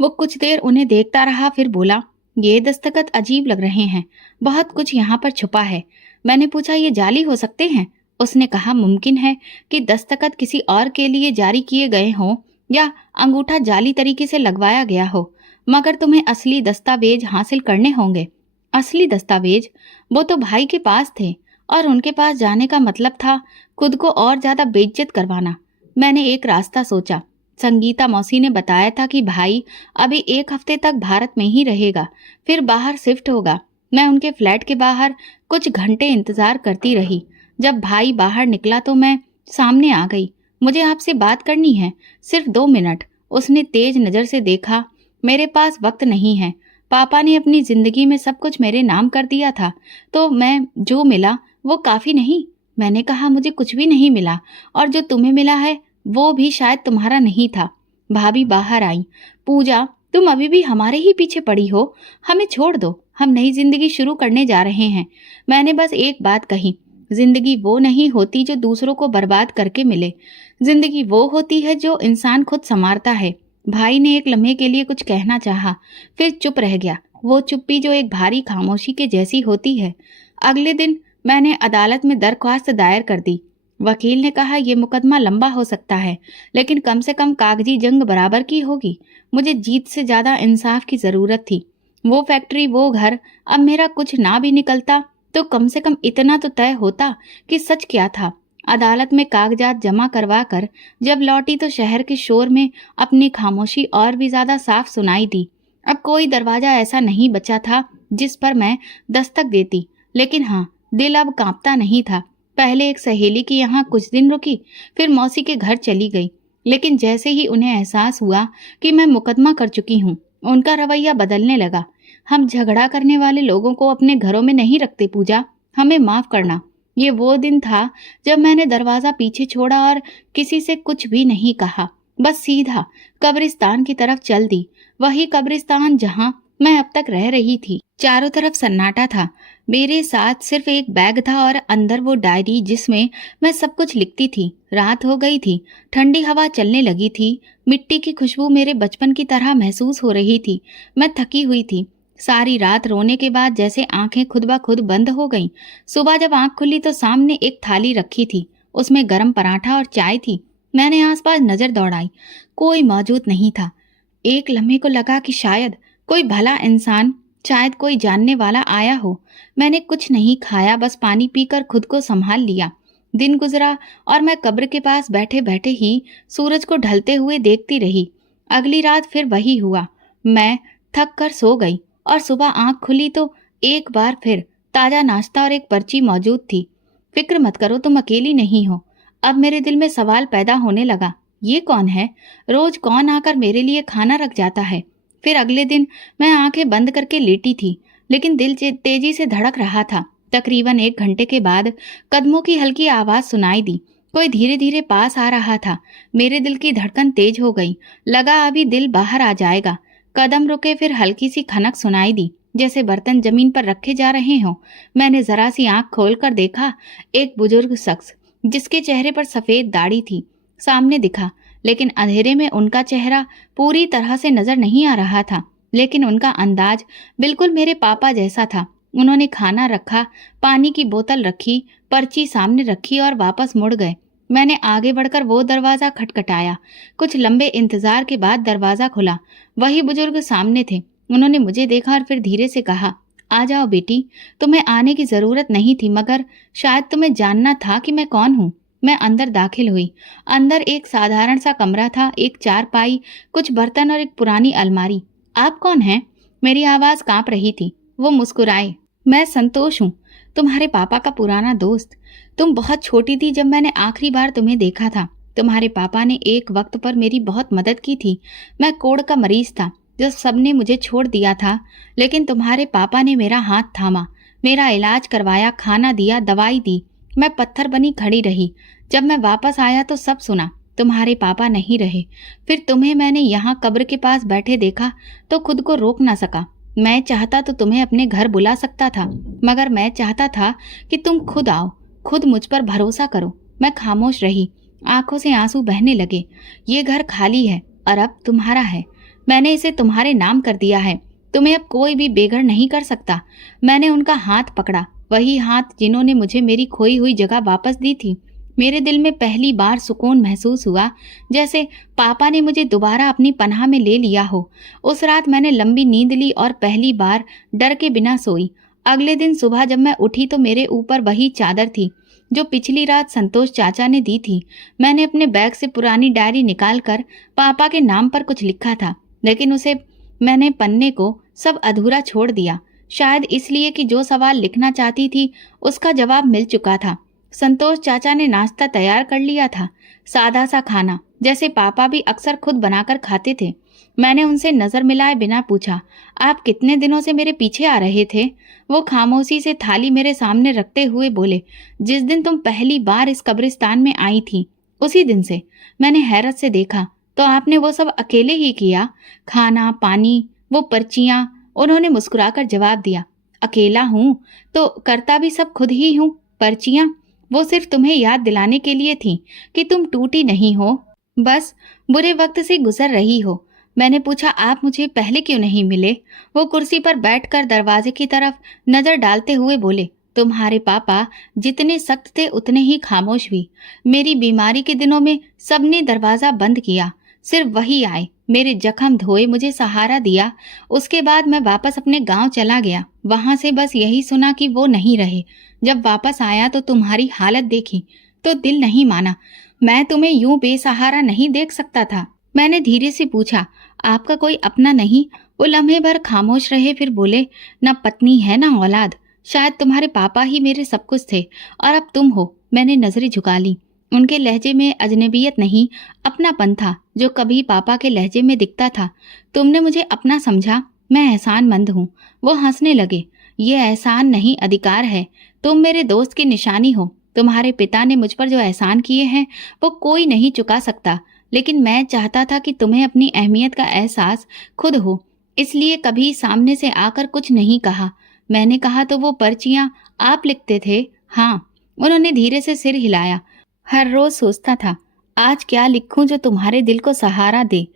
वो कुछ देर उन्हें देखता रहा, फिर बोला, ये दस्तखत अजीब लग रहे हैं, बहुत कुछ यहाँ पर छुपा है। मैंने पूछा, ये जाली हो सकते हैं? उसने कहा, मुमकिन है कि दस्तखत किसी और के लिए जारी किए गए हों या अंगूठा जाली तरीके से लगवाया गया हो, मगर तुम्हें असली दस्तावेज हासिल करने होंगे। असली दस्तावेज? वो तो भाई के पास थे और उनके पास जाने का मतलब था खुद को और ज्यादा बेइज्जत करवाना। मैंने एक रास्ता सोचा। संगीता मौसी ने बताया था कि भाई अभी 1 हफ्ते तक भारत में ही रहेगा, फिर बाहर शिफ्ट होगा। मैं उनके फ्लैट के बाहर कुछ घंटे इंतजार करती रही। जब भाई बाहर निकला तो मैं सामने आ गई। मुझे आपसे बात करनी है, सिर्फ 2 मिनट। उसने तेज नजर से देखा। मेरे पास वक्त नहीं है। पापा ने अपनी जिंदगी में सब कुछ मेरे नाम कर दिया था, तो मैं जो मिला वो काफी नहीं। मैंने कहा, मुझे कुछ भी नहीं मिला, और जो तुम्हें मिला है वो भी शायद तुम्हारा नहीं था। भाभी बाहर आई। पूजा, तुम अभी भी हमारे ही पीछे पड़ी हो। हमें छोड़ दो, हम नई जिंदगी शुरू करने जा रहे हैं। मैंने बस एक बात कही, जिंदगी वो नहीं होती जो दूसरों को बर्बाद करके मिले। जिंदगी वो होती है जो इंसान खुद संवारता है। भाई ने एक लम्हे के लिए कुछ कहना चाहा, फिर चुप रह गया। वो चुप्पी जो एक भारी खामोशी के जैसी होती है। अगले दिन मैंने अदालत में दरख्वास्त दायर कर दी। वकील ने कहा, यह मुकदमा लंबा हो सकता है, लेकिन कम से कम कागजी जंग बराबर की होगी। मुझे जीत से ज्यादा इंसाफ की जरूरत थी। वो फैक्ट्री, वो घर, अब मेरा कुछ ना भी निकलता तो कम से कम इतना तो तय होता कि सच क्या था। अदालत में कागजात जमा करवा कर जब लौटी तो शहर के शोर में अपनी खामोशी और भी ज्यादा साफ सुनाई दी। अब कोई दरवाजा ऐसा नहीं बचा था जिस पर मैं दस्तक देती, लेकिन हाँ, दिल अब कांपता नहीं था। पहले एक सहेली की यहाँ कुछ दिन रुकी, फिर मौसी के घर चली गई, लेकिन जैसे ही उन्हें एहसास हुआ कि मैं मुकदमा कर चुकी हूँ, उनका रवैया बदलने लगा। हम झगड़ा करने वाले लोगों को अपने घरों में नहीं रखते पूजा, हमें माफ करना। ये वो दिन था जब मैंने दरवाजा पीछे छोड़ा और किसी से कुछ भी नहीं कहा, बस सीधा कब्रिस्तान की तरफ चल दी। वही कब्रिस्तान जहाँ मैं अब तक रह रही थी। चारों तरफ सन्नाटा था। मेरे साथ सिर्फ एक बैग था और अंदर वो डायरी जिसमें मैं सब कुछ लिखती थी। रात हो गई थी, ठंडी हवा चलने लगी थी, मिट्टी की खुशबू मेरे बचपन की तरह महसूस हो रही थी। मैं थकी हुई थी। सारी रात रोने के बाद जैसे आंखें खुद ब खुद बंद हो गईं। सुबह जब आंख खुली तो सामने एक थाली रखी थी, उसमें गरम पराठा और चाय थी। मैंने आसपास नजर दौड़ाई, कोई मौजूद नहीं था। एक लम्हे को लगा कि शायद कोई भला इंसान, शायद कोई जानने वाला आया हो। मैंने कुछ नहीं खाया, बस पानी पीकर खुद को संभाल लिया। दिन गुजरा और मैं कब्र के पास बैठे बैठे ही सूरज को ढलते हुए देखती रही। अगली रात फिर वही हुआ। मैं थक कर सो गई और सुबह आंख खुली तो एक बार फिर ताजा नाश्ता और एक पर्ची मौजूद थी। फिक्र मत करो, तुम अकेली नहीं हो। अब मेरे दिल में सवाल पैदा होने लगा, ये कौन है? रोज कौन आकर मेरे लिए खाना रख जाता है? फिर अगले दिन मैं आंखें बंद करके लेटी थी, लेकिन दिल तेजी से धड़क रहा था। तकरीबन 1 घंटे के बाद कदमों की हल्की आवाज सुनाई दी। कोई धीरे धीरे पास आ रहा था। मेरे दिल की धड़कन तेज हो गई, लगा अभी दिल बाहर आ जाएगा। कदम रुके, फिर हल्की सी खनक सुनाई दी, जैसे बर्तन जमीन पर रखे जा रहे हों। मैंने जरा सी आंख खोलकर देखा। एक बुजुर्ग शख्स जिसके चेहरे पर सफेद दाढ़ी थी सामने दिखा, लेकिन अंधेरे में उनका चेहरा पूरी तरह से नजर नहीं आ रहा था, लेकिन उनका अंदाज बिल्कुल मेरे पापा जैसा था। उन्होंने खाना रखा, पानी की बोतल रखी, पर्ची सामने रखी और वापस मुड़ गए। मैंने आगे बढ़कर वो दरवाजा खटखटाया। कुछ लंबे इंतजार के बाद दरवाजा खुला। वही बुजुर्ग सामने थे। उन्होंने मुझे देखा और फिर धीरे से कहा, आ जाओ बेटी, तुम्हें आने की जरूरत नहीं थी, मगर शायद तुम्हें जानना था कि मैं कौन हूँ। मैं अंदर दाखिल हुई। अंदर एक साधारण सा कमरा था, एक चारपाई, कुछ बर्तन और एक पुरानी अलमारी। आप कौन हैं? मेरी आवाज कांप रही थी। वो मुस्कुराए। मैं संतोष हूँ, तुम्हारे पापा का पुराना दोस्त। तुम बहुत छोटी थी जब मैंने आखिरी बार तुम्हें देखा था। तुम्हारे पापा ने एक वक्त पर मेरी बहुत मदद की थी। मैं कोढ़ का मरीज था, जब सबने मुझे छोड़ दिया था, लेकिन तुम्हारे पापा ने मेरा हाथ थामा, मेरा इलाज करवाया, खाना दिया, दवाई दी। मैं पत्थर बनी खड़ी रही। जब मैं वापस आया तो सब सुना। तुम्हारे पापा नहीं रहे। फिर तुम्हें मैंने यहाँ कब्र के पास बैठे देखा तो खुद को रोक ना सका। मैं चाहता तो तुम्हें अपने घर बुला सकता था, मगर मैं चाहता था कि तुम खुद आओ, खुद मुझ पर भरोसा करो। मैं खामोश रही। आंखों से आंसू बहने लगे। ये घर खाली है और अब तुम्हारा है। मैंने इसे तुम्हारे नाम कर दिया है। तुम्हें अब कोई भी बेघर नहीं कर सकता। मैंने उनका हाथ पकड़ा, वही हाथ जिन्होंने मुझे मेरी खोई हुई जगह वापस दी थी। मेरे दिल में पहली बार सुकून महसूस हुआ, जैसे पापा ने मुझे दोबारा अपनी पनाह में ले लिया हो। उस रात मैंने लंबी नींद ली और पहली बार डर के बिना सोई। अगले दिन सुबह जब मैं उठी तो मेरे ऊपर वही चादर थी जो पिछली रात संतोष चाचा ने दी थी। मैंने अपने बैग से पुरानी डायरी निकालकर पापा के नाम पर कुछ लिखा था, लेकिन उसे मैंने पन्ने को सब अधूरा छोड़ दिया। शायद इसलिए कि जो सवाल लिखना चाहती थी उसका जवाब मिल चुका था। संतोष चाचा ने नाश्ता तैयार कर लिया था, सादा सा खाना, जैसे पापा भी अक्सर खुद बनाकर खाते थे। मैंने उनसे नजर मिलाए बिना पूछा, आप कितने दिनों से मेरे पीछे आ रहे थे? वो खामोशी से थाली मेरे सामने रखते हुए बोले, जिस दिन तुम पहली बार इस कब्रिस्तान में आई थी उसी दिन से। मैंने हैरत से देखा, तो आपने वो सब अकेले ही किया? खाना, पानी, वो पर्चियां? उन्होंने मुस्कुराकर जवाब दिया, अकेला हूं तो करता भी सब खुद ही हूं। पर्चियां वो सिर्फ तुम्हें याद दिलाने के लिए थी कि तुम टूटी नहीं हो, बस बुरे वक्त से गुजर रही हो। मैंने पूछा, आप मुझे पहले क्यों नहीं मिले? वो कुर्सी पर बैठकर दरवाजे की तरफ नजर डालते हुए बोले, तुम्हारे पापा जितने सख्त थे उतने ही खामोश भी। मेरी बीमारी के दिनों में सबने दरवाजा बंद किया, सिर्फ वही आए, मेरे जख्म धोए, मुझे सहारा दिया। उसके बाद मैं वापस अपने गांव चला गया। वहां से बस यही सुना कि वो नहीं रहे। जब वापस आया तो तुम्हारी हालत देखी तो दिल नहीं माना। मैं तुम्हें यूं बेसहारा नहीं देख सकता था। मैंने धीरे से पूछा, आपका कोई अपना नहीं? वो लम्हे भर खामोश रहे, फिर बोले, न पत्नी है न औलाद। शायद तुम्हारे पापा ही मेरे सब कुछ थे और अब तुम हो। मैंने नजरें झुका ली। उनके लहजे में अजनबियत नहीं, अपनापन था जो कभी पापा के लहजे में दिखता था। तुमने मुझे अपना समझा, मैं एहसानमंद हूँ। वो हंसने लगे, ये एहसान नहीं, अधिकार है। तुम मेरे दोस्त की निशानी हो। तुम्हारे पिता ने मुझ पर जो एहसान किए हैं वो कोई नहीं चुका सकता, लेकिन मैं चाहता था कि तुम्हें अपनी अहमियत का एहसास खुद हो, इसलिए कभी सामने से आकर कुछ नहीं कहा। मैंने कहा, तो वो पर्चियां आप लिखते थे? हाँ। उन्होंने धीरे से सिर हिलाया। हर रोज सोचता था, आज क्या लिखूं जो तुम्हारे दिल को सहारा दे।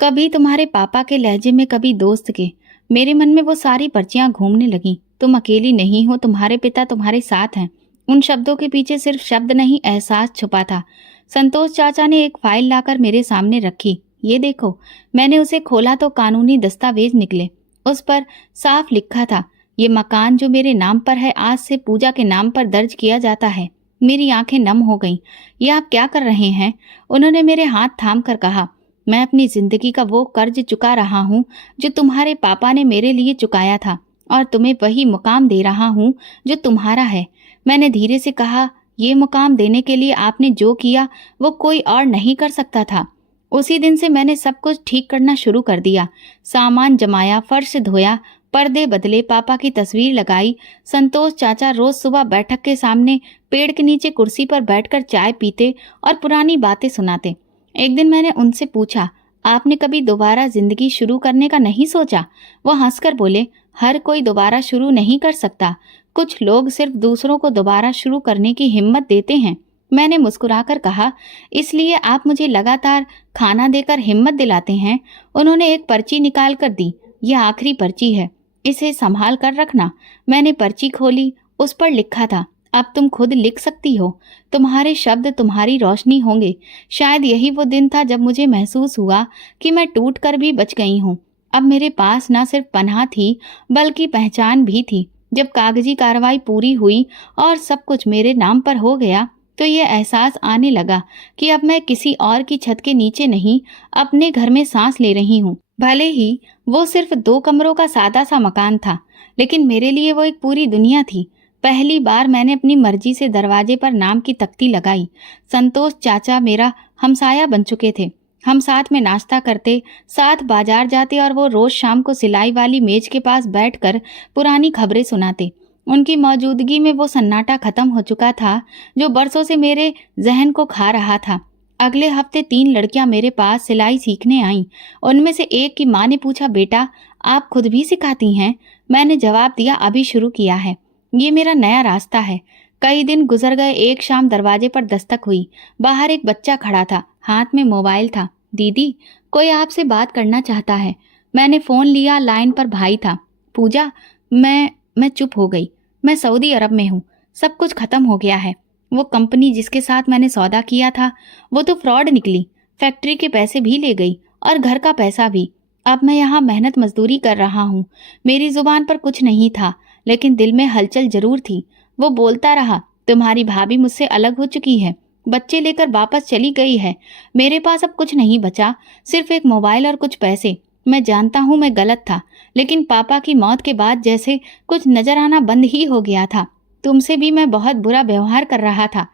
कभी तुम्हारे पापा के लहजे में, कभी दोस्त के। मेरे मन में वो सारी पर्चियां घूमने लगी। तुम अकेली नहीं हो, तुम्हारे पिता तुम्हारे साथ हैं। उन शब्दों के पीछे सिर्फ शब्द नहीं, एहसास छुपा था। संतोष चाचा ने एक फाइल लाकर मेरे सामने रखी। ये देखो। मैंने उसे खोला तो कानूनी दस्तावेज निकले। उस पर साफ लिखा था, ये मकान जो मेरे नाम पर है आज से पूजा के नाम पर दर्ज किया जाता है। मेरी आंखें नम हो गईं। ये आप क्या कर रहे हैं? उन्होंने मेरे हाथ थाम कर कहा, मैं अपनी जिंदगी का वो कर्ज चुका रहा हूँ जो तुम्हारे पापा ने मेरे लिए चुकाया था, और तुम्हें वही मुकाम दे रहा हूँ जो तुम्हारा है। मैंने धीरे से कहा, ये मुकाम देने के लिए आपने जो किया वो कोई और नहीं कर सकता था। उसी दिन से मैंने सब कुछ ठीक करना शुरू कर दिया। सामान जमाया, फर्श धोया, पर्दे बदले, पापा की तस्वीर लगाई। संतोष चाचा रोज सुबह बैठक के सामने पेड़ के नीचे कुर्सी पर बैठकर चाय पीते और पुरानी बातें सुनाते। एक दिन मैंने उनसे पूछा, आपने कभी दोबारा जिंदगी शुरू करने का नहीं सोचा? वो हंसकर बोले, हर कोई दोबारा शुरू नहीं कर सकता, कुछ लोग सिर्फ दूसरों को दोबारा शुरू करने की हिम्मत देते हैं। मैंने मुस्कुराकर कहा, इसलिए आप मुझे लगातार खाना देकर हिम्मत दिलाते हैं। उन्होंने एक पर्ची निकाल कर दी। यह आखिरी पर्ची है, इसे संभाल कर रखना। मैंने पर्ची खोली, उस पर लिखा था, अब तुम खुद लिख सकती हो, तुम्हारे शब्द तुम्हारी रोशनी होंगे। शायद यही वो दिन था जब मुझे महसूस हुआ कि मैं टूट कर भी बच गई हूँ। अब मेरे पास न सिर्फ पनाह थी बल्कि पहचान भी थी। जब कागजी कार्रवाई पूरी हुई और सब कुछ मेरे नाम पर हो गया तो ये एहसास आने लगा कि अब मैं किसी और की छत के नीचे नहीं, अपने घर में सांस ले रही हूँ। भले ही वो सिर्फ 2 कमरों का सादा सा मकान था, लेकिन मेरे लिए वो एक पूरी दुनिया थी। पहली बार मैंने अपनी मर्जी से दरवाजे पर नाम की तख्ती लगाई। संतोष चाचा मेरा हमसाया बन चुके थे। हम साथ में नाश्ता करते, साथ बाजार जाते और वो रोज शाम को सिलाई वाली मेज के पास बैठकर पुरानी खबरें सुनाते। उनकी मौजूदगी में वो सन्नाटा खत्म हो चुका था जो बरसों से मेरे जहन को खा रहा था। अगले हफ्ते 3 लड़कियां मेरे पास सिलाई सीखने आईं। उनमें से एक की मां ने पूछा, बेटा आप खुद भी सिखाती हैं? मैंने जवाब दिया, अभी शुरू किया है। ये मेरा नया रास्ता है। कई दिन गुजर गए। एक शाम दरवाजे पर दस्तक हुई। बाहर एक बच्चा खड़ा था, हाथ में मोबाइल था। दीदी, कोई आपसे बात करना चाहता है। मैंने फोन लिया। लाइन पर भाई था। पूजा, मैं चुप हो गई। मैं सऊदी अरब में हूँ। सब कुछ खत्म हो गया है। वो कंपनी जिसके साथ मैंने सौदा किया था वो तो फ्रॉड निकली। फैक्ट्री के पैसे भी ले गई और घर का पैसा भी। अब मैं यहाँ मेहनत मजदूरी कर रहा हूँ। मेरी जुबान पर कुछ नहीं था, लेकिन दिल में हलचल जरूर थी। वो बोलता रहा, तुम्हारी भाभी मुझसे अलग हो चुकी है, बच्चे लेकर वापस चली गई है। मेरे पास अब कुछ नहीं बचा, सिर्फ एक मोबाइल और कुछ पैसे। मैं जानता हूँ मैं गलत था, लेकिन पापा की मौत के बाद जैसे कुछ नजर आना बंद ही हो गया था। तुमसे भी मैं बहुत बुरा व्यवहार कर रहा था।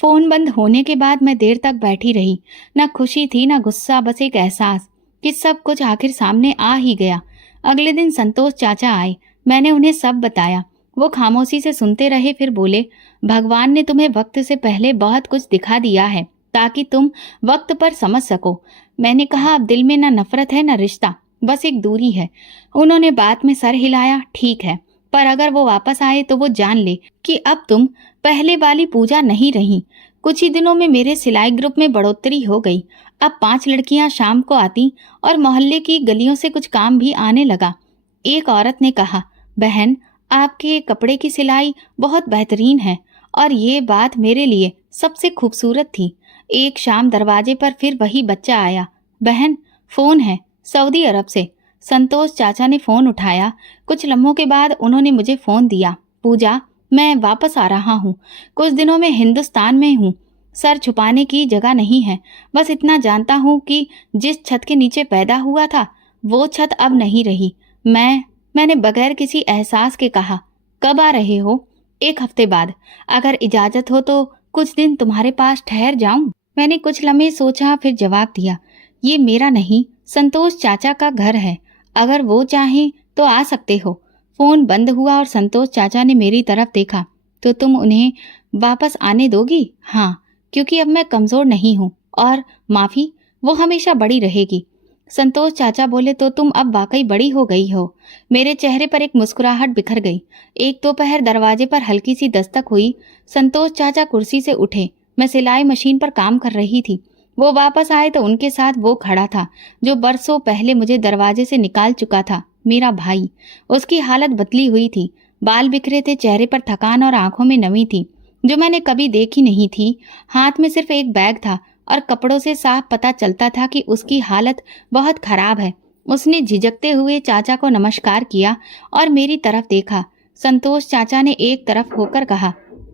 फोन बंद होने के बाद मैं देर तक बैठी रही। ना खुशी थी ना गुस्सा, बस एक एहसास कि सब कुछ आखिर सामने आ ही गया। अगले दिन संतोष चाचा आए। मैंने उन्हें सब बताया। वो खामोशी से सुनते रहे, फिर बोले, भगवान ने तुम्हें वक्त से पहले बहुत कुछ दिखा दिया है ताकि तुम वक्त पर समझ सको। मैंने कहा, अब दिल में ना नफरत है ना रिश्ता, बस एक दूरी है। उन्होंने बात में सर हिलाया। ठीक है, पर अगर वो वापस आए तो वो जान ले कि अब तुम पहले वाली पूजा नहीं रही। कुछ ही दिनों में मेरे सिलाई ग्रुप में बढ़ोतरी हो गई। अब 5 लड़कियां शाम को आती और मोहल्ले की गलियों से कुछ काम भी आने लगा। एक औरत ने कहा, बहन, आपके कपड़े की सिलाई बहुत बेहतरीन है। और ये बात मेरे लिए सबसे खूबसूरत थी। एक शाम दरवाजे पर फिर वही बच्चा आया। बहन, फोन है सऊदी अरब से। संतोष चाचा ने फोन उठाया। कुछ लम्हों के बाद उन्होंने मुझे फोन दिया। पूजा, मैं वापस आ रहा हूँ। कुछ दिनों में हिंदुस्तान में हूँ। सर छुपाने की जगह नहीं है। बस इतना जानता हूँ कि जिस छत के नीचे पैदा हुआ था वो छत अब नहीं रही। मैंने बगैर किसी एहसास के कहा, कब आ रहे हो? 1 हफ्ते बाद। अगर इजाजत हो तो कुछ दिन तुम्हारे पास ठहर जाऊं? मैंने कुछ लम्हे सोचा, फिर जवाब दिया, ये मेरा नहीं, संतोष चाचा का घर है। अगर वो चाहें तो आ सकते हो। फोन बंद हुआ और संतोष चाचा ने मेरी तरफ देखा। तो तुम उन्हें वापस आने दोगी? हाँ, क्योंकि अब मैं कमजोर नहीं हूँ। और माफी, वो हमेशा बड़ी रहेगी। संतोष चाचा बोले, तो तुम अब वाकई बड़ी हो गई हो। मेरे चेहरे पर एक मुस्कुराहट बिखर गई। एक दोपहर दरवाजे पर हल्की सी दस्तक हुई। संतोष चाचा कुर्सी से उठे। मैं सिलाई मशीन पर काम कर रही थी। वो वापस आए तो उनके साथ वो खड़ा था जो बरसों पहले मुझे दरवाजे से निकाल चुका था, मेरा भाई। उसकी हालत बदली हुई थी। बाल बिखरे थे, चेहरे पर थकान और आंखों में नमी थी जो मैंने कभी देखी नहीं थी। हाथ में सिर्फ एक बैग था और कपड़ों से साफ पता चलता था कि उसकी हालत बहुत खराब है। उसने झिझकते हुए चाचा को नमस्कार किया और मेरी तरफ देखा। संतोष चाचा ने एक तरफ होकर कहा,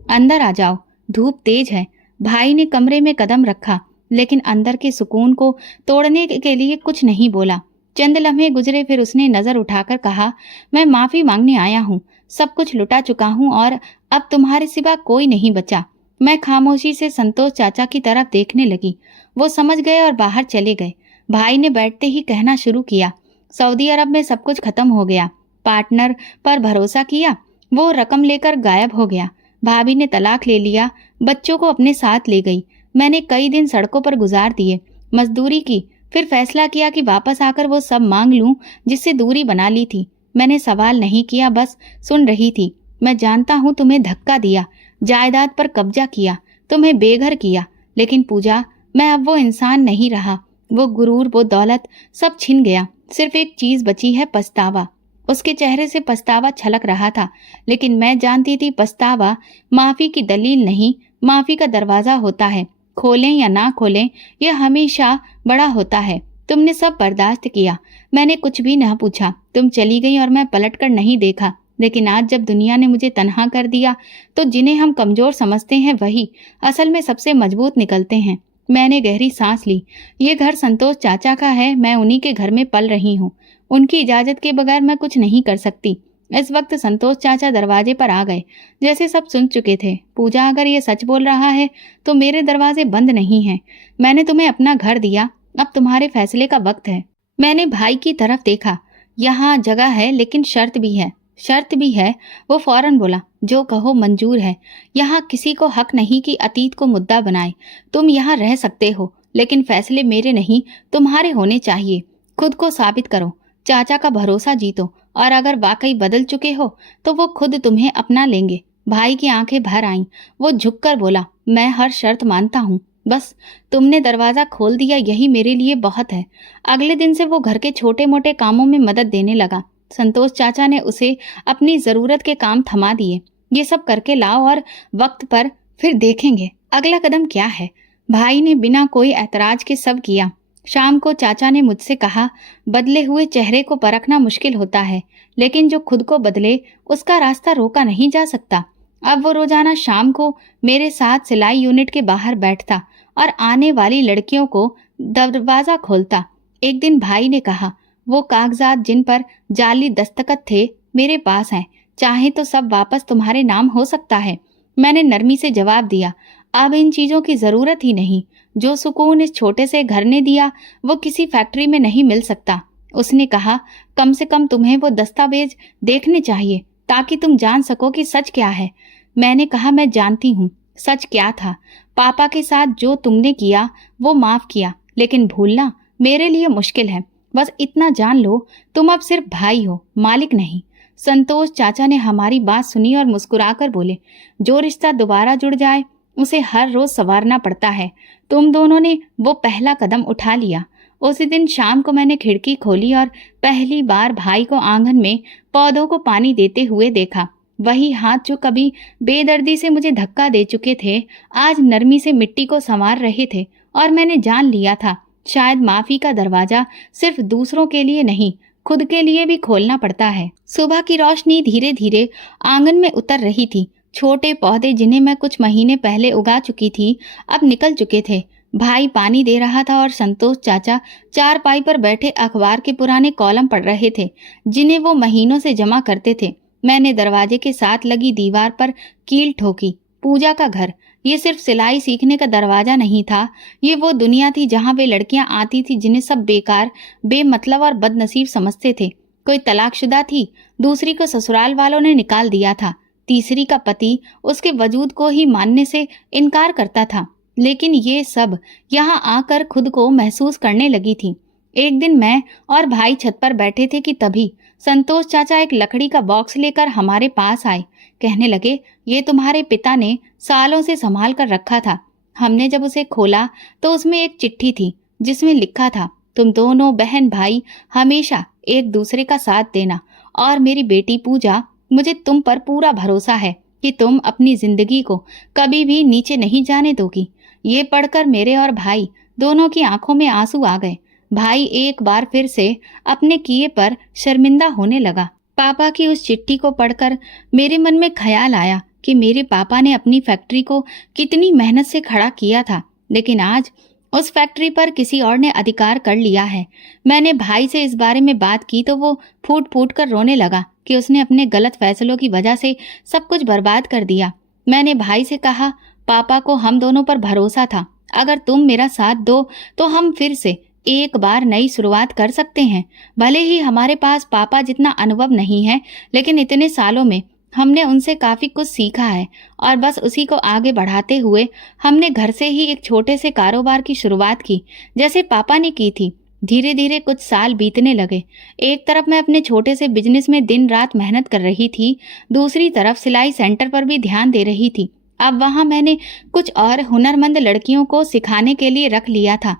अंदर आ जाओ, धूप तेज है। भाई ने कमरे में कदम रखा, लेकिन अंदर के सुकून को तोड़ने के लिए कुछ नहीं बोला। चंद लम्हे गुजरे, फिर उसने नजर उठाकर कहा, मैं माफी मांगने आया हूँ। सब कुछ लुटा चुका हूँ और अब तुम्हारे सिवा कोई नहीं बचा। मैं खामोशी से संतोष चाचा की तरफ देखने लगी। वो समझ गए और बाहर चले गए। भाई ने बैठते ही कहना शुरू किया, सऊदी अरब में सब कुछ खत्म हो गया। पार्टनर पर भरोसा किया, वो रकम लेकर गायब हो गया। भाभी ने तलाक ले लिया, बच्चों को अपने साथ ले गई। मैंने कई दिन सड़कों पर गुजार दिए, मजदूरी की, फिर फैसला किया कि वापस आकर वो सब मांग लूं जिससे दूरी बना ली थी। मैंने सवाल नहीं किया, बस सुन रही थी। मैं जानता हूँ तुम्हें धक्का दिया, जायदाद पर कब्जा किया, तुम्हें बेघर किया, लेकिन पूजा, मैं अब वो इंसान नहीं रहा। वो गुरूर, वो दौलत, सब छिन गया। सिर्फ एक चीज बची है, पछतावा। उसके चेहरे से पछतावा छलक रहा था, लेकिन मैं जानती थी पछतावा माफी की दलील नहीं, माफी का दरवाजा होता है। खोलें या ना खोलें, यह हमेशा बड़ा होता है। तुमने सब बर्दाश्त किया, मैंने कुछ भी न पूछा। तुम चली गई और मैं पलटकर नहीं देखा। लेकिन आज जब दुनिया ने मुझे तन्हा कर दिया, तो जिन्हें हम कमजोर समझते हैं वही असल में सबसे मजबूत निकलते हैं। मैंने गहरी सांस ली। ये घर संतोष चाचा का है, मैं उन्हीं के घर में पल रही हूँ। उनकी इजाजत के बगैर मैं कुछ नहीं कर सकती। इस वक्त संतोष चाचा दरवाजे पर आ गए, जैसे सब सुन चुके थे। पूजा, अगर ये सच बोल रहा है तो मेरे दरवाजे बंद नहीं हैं। मैंने तुम्हें अपना घर दिया, अब तुम्हारे फैसले का वक्त है। मैंने भाई की तरफ देखा। यहाँ जगह है, लेकिन शर्त भी है। शर्त भी है? वो फौरन बोला, जो कहो मंजूर है। यहाँ किसी को हक नहीं कि अतीत को मुद्दा बनाए। तुम यहाँ रह सकते हो, लेकिन फैसले मेरे नहीं तुम्हारे होने चाहिए। खुद को साबित करो, चाचा का भरोसा जीतो, और अगर वाकई बदल चुके हो तो वो खुद तुम्हें अपना लेंगे। भाई की आंखें भर आईं। वो झुककर बोला, मैं हर शर्त मानता हूँ, बस तुमने दरवाजा खोल दिया यही मेरे लिए बहुत है। अगले दिन से वो घर के छोटे मोटे कामों में मदद देने लगा। संतोष चाचा ने उसे अपनी जरूरत के काम थमा दिए। ये सब करके लाओ और वक्त पर, फिर देखेंगे अगला कदम क्या है। भाई ने बिना कोई ऐतराज के सब किया। शाम को चाचा ने मुझसे कहा, बदले हुए चेहरे को परखना मुश्किल होता है, लेकिन जो खुद को बदले उसका रास्ता रोका नहीं जा सकता। अब वो रोजाना शाम को मेरे साथ सिलाई यूनिट के बाहर बैठता और आने वाली लड़कियों को दरवाजा खोलता। एक दिन भाई ने कहा, वो कागजात जिन पर जाली दस्तखत थे मेरे पास हैं, चाहे तो सब वापस तुम्हारे नाम हो सकता है। मैंने नरमी से जवाब दिया, अब इन चीजों की जरूरत ही नहीं। जो सुकून इस छोटे से घर ने दिया वो किसी फैक्ट्री में नहीं मिल सकता। उसने कहा, कम से कम तुम्हें वो दस्तावेज देखने चाहिए ताकि तुम जान सको कि सच क्या है। मैंने कहा, मैं जानती हूँ सच क्या था। पापा के साथ जो तुमने किया वो माफ किया, लेकिन भूलना मेरे लिए मुश्किल है। बस इतना जान लो, तुम अब सिर्फ भाई हो, मालिक नहीं। संतोष चाचा ने हमारी बात सुनी और मुस्कुराकर बोले, जो रिश्ता दोबारा जुड़ जाए उसे हर रोज संवारना पड़ता है। तुम दोनों ने वो पहला कदम उठा लिया। उसी दिन शाम को मैंने खिड़की खोली और पहली बार भाई को आंगन में पौधों को पानी देते हुए देखा। वही हाथ जो कभी बेदर्दी से मुझे धक्का दे चुके थे, आज नरमी से मिट्टी को संवार रहे थे। और मैंने जान लिया था, शायद माफी का दरवाजा सिर्फ दूसरों के लिए नहीं, खुद के लिए भी खोलना पड़ता है। सुबह की रोशनी धीरे धीरे आंगन में उतर रही थी। छोटे पौधे जिन्हें मैं कुछ महीने पहले उगा चुकी थी अब निकल चुके थे। भाई पानी दे रहा था और संतोष चाचा चारपाई पर बैठे अखबार के पुराने कॉलम पढ़ रहे थे, जिन्हें वो महीनों से जमा करते थे। मैंने दरवाजे के साथ लगी दीवार पर कील ठोकी। पूजा का घर। ये सिर्फ सिलाई सीखने का दरवाजा नहीं था, ये वो दुनिया थी जहाँ वे लड़कियां आती थी जिन्हें सब बेकार, बेमतलब और बदनसीब समझते थे। कोई तलाकशुदा थी, दूसरी को ससुराल वालों ने निकाल दिया था, तीसरी का पति उसके वजूद को ही मानने से इनकार करता था। लेकिन ये सब यहाँ आकर खुद को महसूस करने लगी थी। एक दिन मैं और भाई छत पर बैठे थे कि तभी संतोष चाचा एक लकड़ी का बॉक्स लेकर हमारे पास आए। कहने लगे, ये तुम्हारे पिता ने सालों से संभाल कर रखा था। हमने जब उसे खोला तो उसमें एक चिट्ठी थी जिसमें लिखा था, तुम दोनों बहन भाई हमेशा एक दूसरे का साथ देना, और मेरी बेटी पूजा, मुझे तुम पर पूरा भरोसा है कि तुम अपनी जिंदगी को कभी भी नीचे नहीं जाने दोगी। ये पढ़कर मेरे और भाई दोनों की आंखों में आंसू आ गए। भाई एक बार फिर से अपने किए पर शर्मिंदा होने लगा। पापा की उस चिट्ठी को पढ़कर मेरे मन में ख्याल आया कि मेरे पापा ने अपनी फैक्ट्री को कितनी मेहनत से खड़ा किया था, लेकिन आज उस फैक्ट्री पर किसी और ने अधिकार कर लिया है। मैंने भाई से इस बारे में बात की तो वो फूट फूट कर रोने लगा कि उसने अपने गलत फैसलों की वजह से सब कुछ बर्बाद कर दिया। मैंने भाई से कहा, पापा को हम दोनों पर भरोसा था, अगर तुम मेरा साथ दो तो हम फिर से एक बार नई शुरुआत कर सकते हैं। भले ही हमारे पास पापा जितना अनुभव नहीं है, लेकिन इतने सालों में हमने उनसे काफी कुछ सीखा है और बस उसी को आगे बढ़ाते हुए हमने घर से ही एक छोटे से कारोबार की शुरुआत की, जैसे पापा ने की थी। धीरे धीरे कुछ साल बीतने लगे। एक तरफ मैं अपने छोटे से बिजनेस में दिन रात मेहनत कर रही थी, दूसरी तरफ सिलाई सेंटर पर भी ध्यान दे रही थी। अब वहां मैंने कुछ और हुनरमंद लड़कियों को सिखाने के लिए रख लिया था।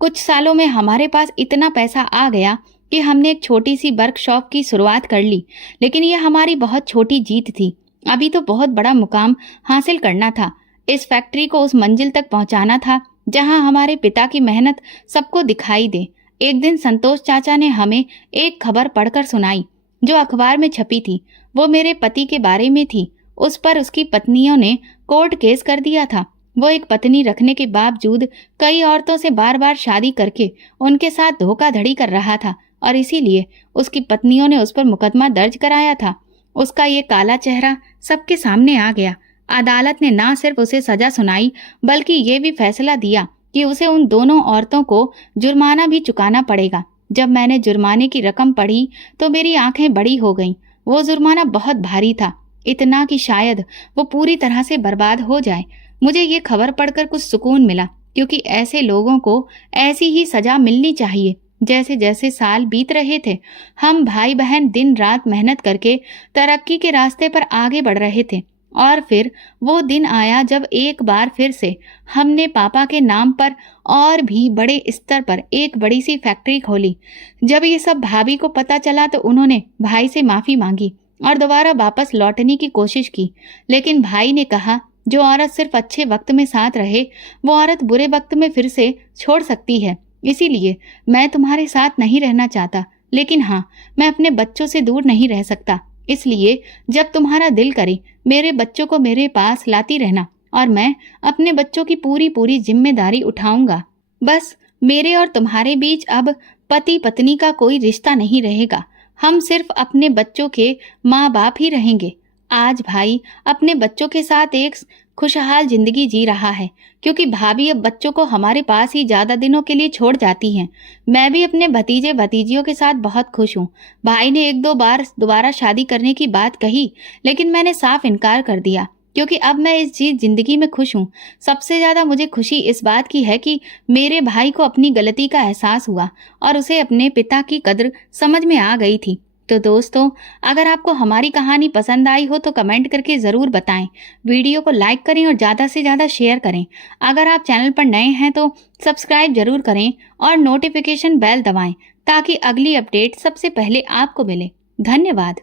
कुछ सालों में हमारे पास इतना पैसा आ गया कि हमने एक छोटी सी वर्कशॉप की शुरुआत कर ली, लेकिन यह हमारी बहुत छोटी जीत थी। अभी तो बहुत बड़ा मुकाम हासिल करना था। इस फैक्ट्री को उस मंजिल तक पहुंचाना था जहां हमारे पिता की मेहनत सबको दिखाई दे। एक दिन संतोष चाचा ने हमें एक खबर पढ़कर सुनाई जो अखबार में छपी थी। वो मेरे पति के बारे में थी। उस पर उसकी पत्नियों ने कोर्ट केस कर दिया था। वो एक पत्नी रखने के बावजूद कई औरतों से बार बार शादी करके उनके साथ धोखाधड़ी कर रहा था और इसीलिए उसकी पत्नियों ने उस पर मुकदमा दर्ज कराया था। उसका ये काला चेहरा सबके सामने आ गया। अदालत ने ना सिर्फ उसे सजा सुनाई बल्कि ये भी फैसला दिया कि उसे उन दोनों औरतों को जुर्माना भी चुकाना पड़ेगा। जब मैंने जुर्माने की रकम पढ़ी तो मेरी आंखें बड़ी हो गईं। वो जुर्माना बहुत भारी था, इतना कि शायद वो पूरी तरह से बर्बाद हो जाए। मुझे ये खबर पढ़कर कुछ सुकून मिला, क्योंकि ऐसे लोगों को ऐसी ही सजा मिलनी चाहिए जैसे जैसे साल बीत रहे थे, हम भाई बहन दिन रात मेहनत करके तरक्की के रास्ते पर आगे बढ़ रहे थे। और फिर वो दिन आया जब एक बार फिर से हमने पापा के नाम पर और भी बड़े स्तर पर एक बड़ी सी फैक्ट्री खोली। जब ये सब भाभी को पता चला तो उन्होंने भाई से माफी मांगी और दोबारा वापस लौटने की कोशिश की। लेकिन भाई ने कहा, जो औरत सिर्फ अच्छे वक्त में साथ रहे, वो औरत बुरे वक्त में फिर से छोड़ सकती है। इसीलिए मैं तुम्हारे साथ नहीं रहना चाहता, लेकिन हाँ, मैं अपने बच्चों से दूर नहीं रह सकता। इसलिए जब तुम्हारा दिल करे, मेरे बच्चों को मेरे पास लाती रहना और मैं अपने बच्चों की पूरी पूरी जिम्मेदारी उठाऊंगा। बस मेरे और तुम्हारे बीच अब पति पत्नी का कोई रिश्ता नहीं रहेगा। हम सिर्फ अपने बच्चों के माँ बाप ही रहेंगे। आज भाई अपने बच्चों के साथ एक खुशहाल जिंदगी जी रहा है, क्योंकि भाभी अब बच्चों को हमारे पास ही ज्यादा दिनों के लिए छोड़ जाती हैं। मैं भी अपने भतीजे भतीजियों के साथ बहुत खुश हूँ। भाई ने एक दो बार दोबारा शादी करने की बात कही, लेकिन मैंने साफ इनकार कर दिया, क्योंकि अब मैं इस जिंदगी में खुश हूँ। सबसे ज्यादा मुझे खुशी इस बात की है कि मेरे भाई को अपनी गलती का एहसास हुआ और उसे अपने पिता की कद्र समझ में आ गई थी। तो दोस्तों, अगर आपको हमारी कहानी पसंद आई हो तो कमेंट करके ज़रूर बताएं। वीडियो को लाइक करें और ज़्यादा से ज़्यादा शेयर करें। अगर आप चैनल पर नए हैं तो सब्सक्राइब जरूर करें और नोटिफिकेशन बेल दबाएं, ताकि अगली अपडेट सबसे पहले आपको मिले। धन्यवाद।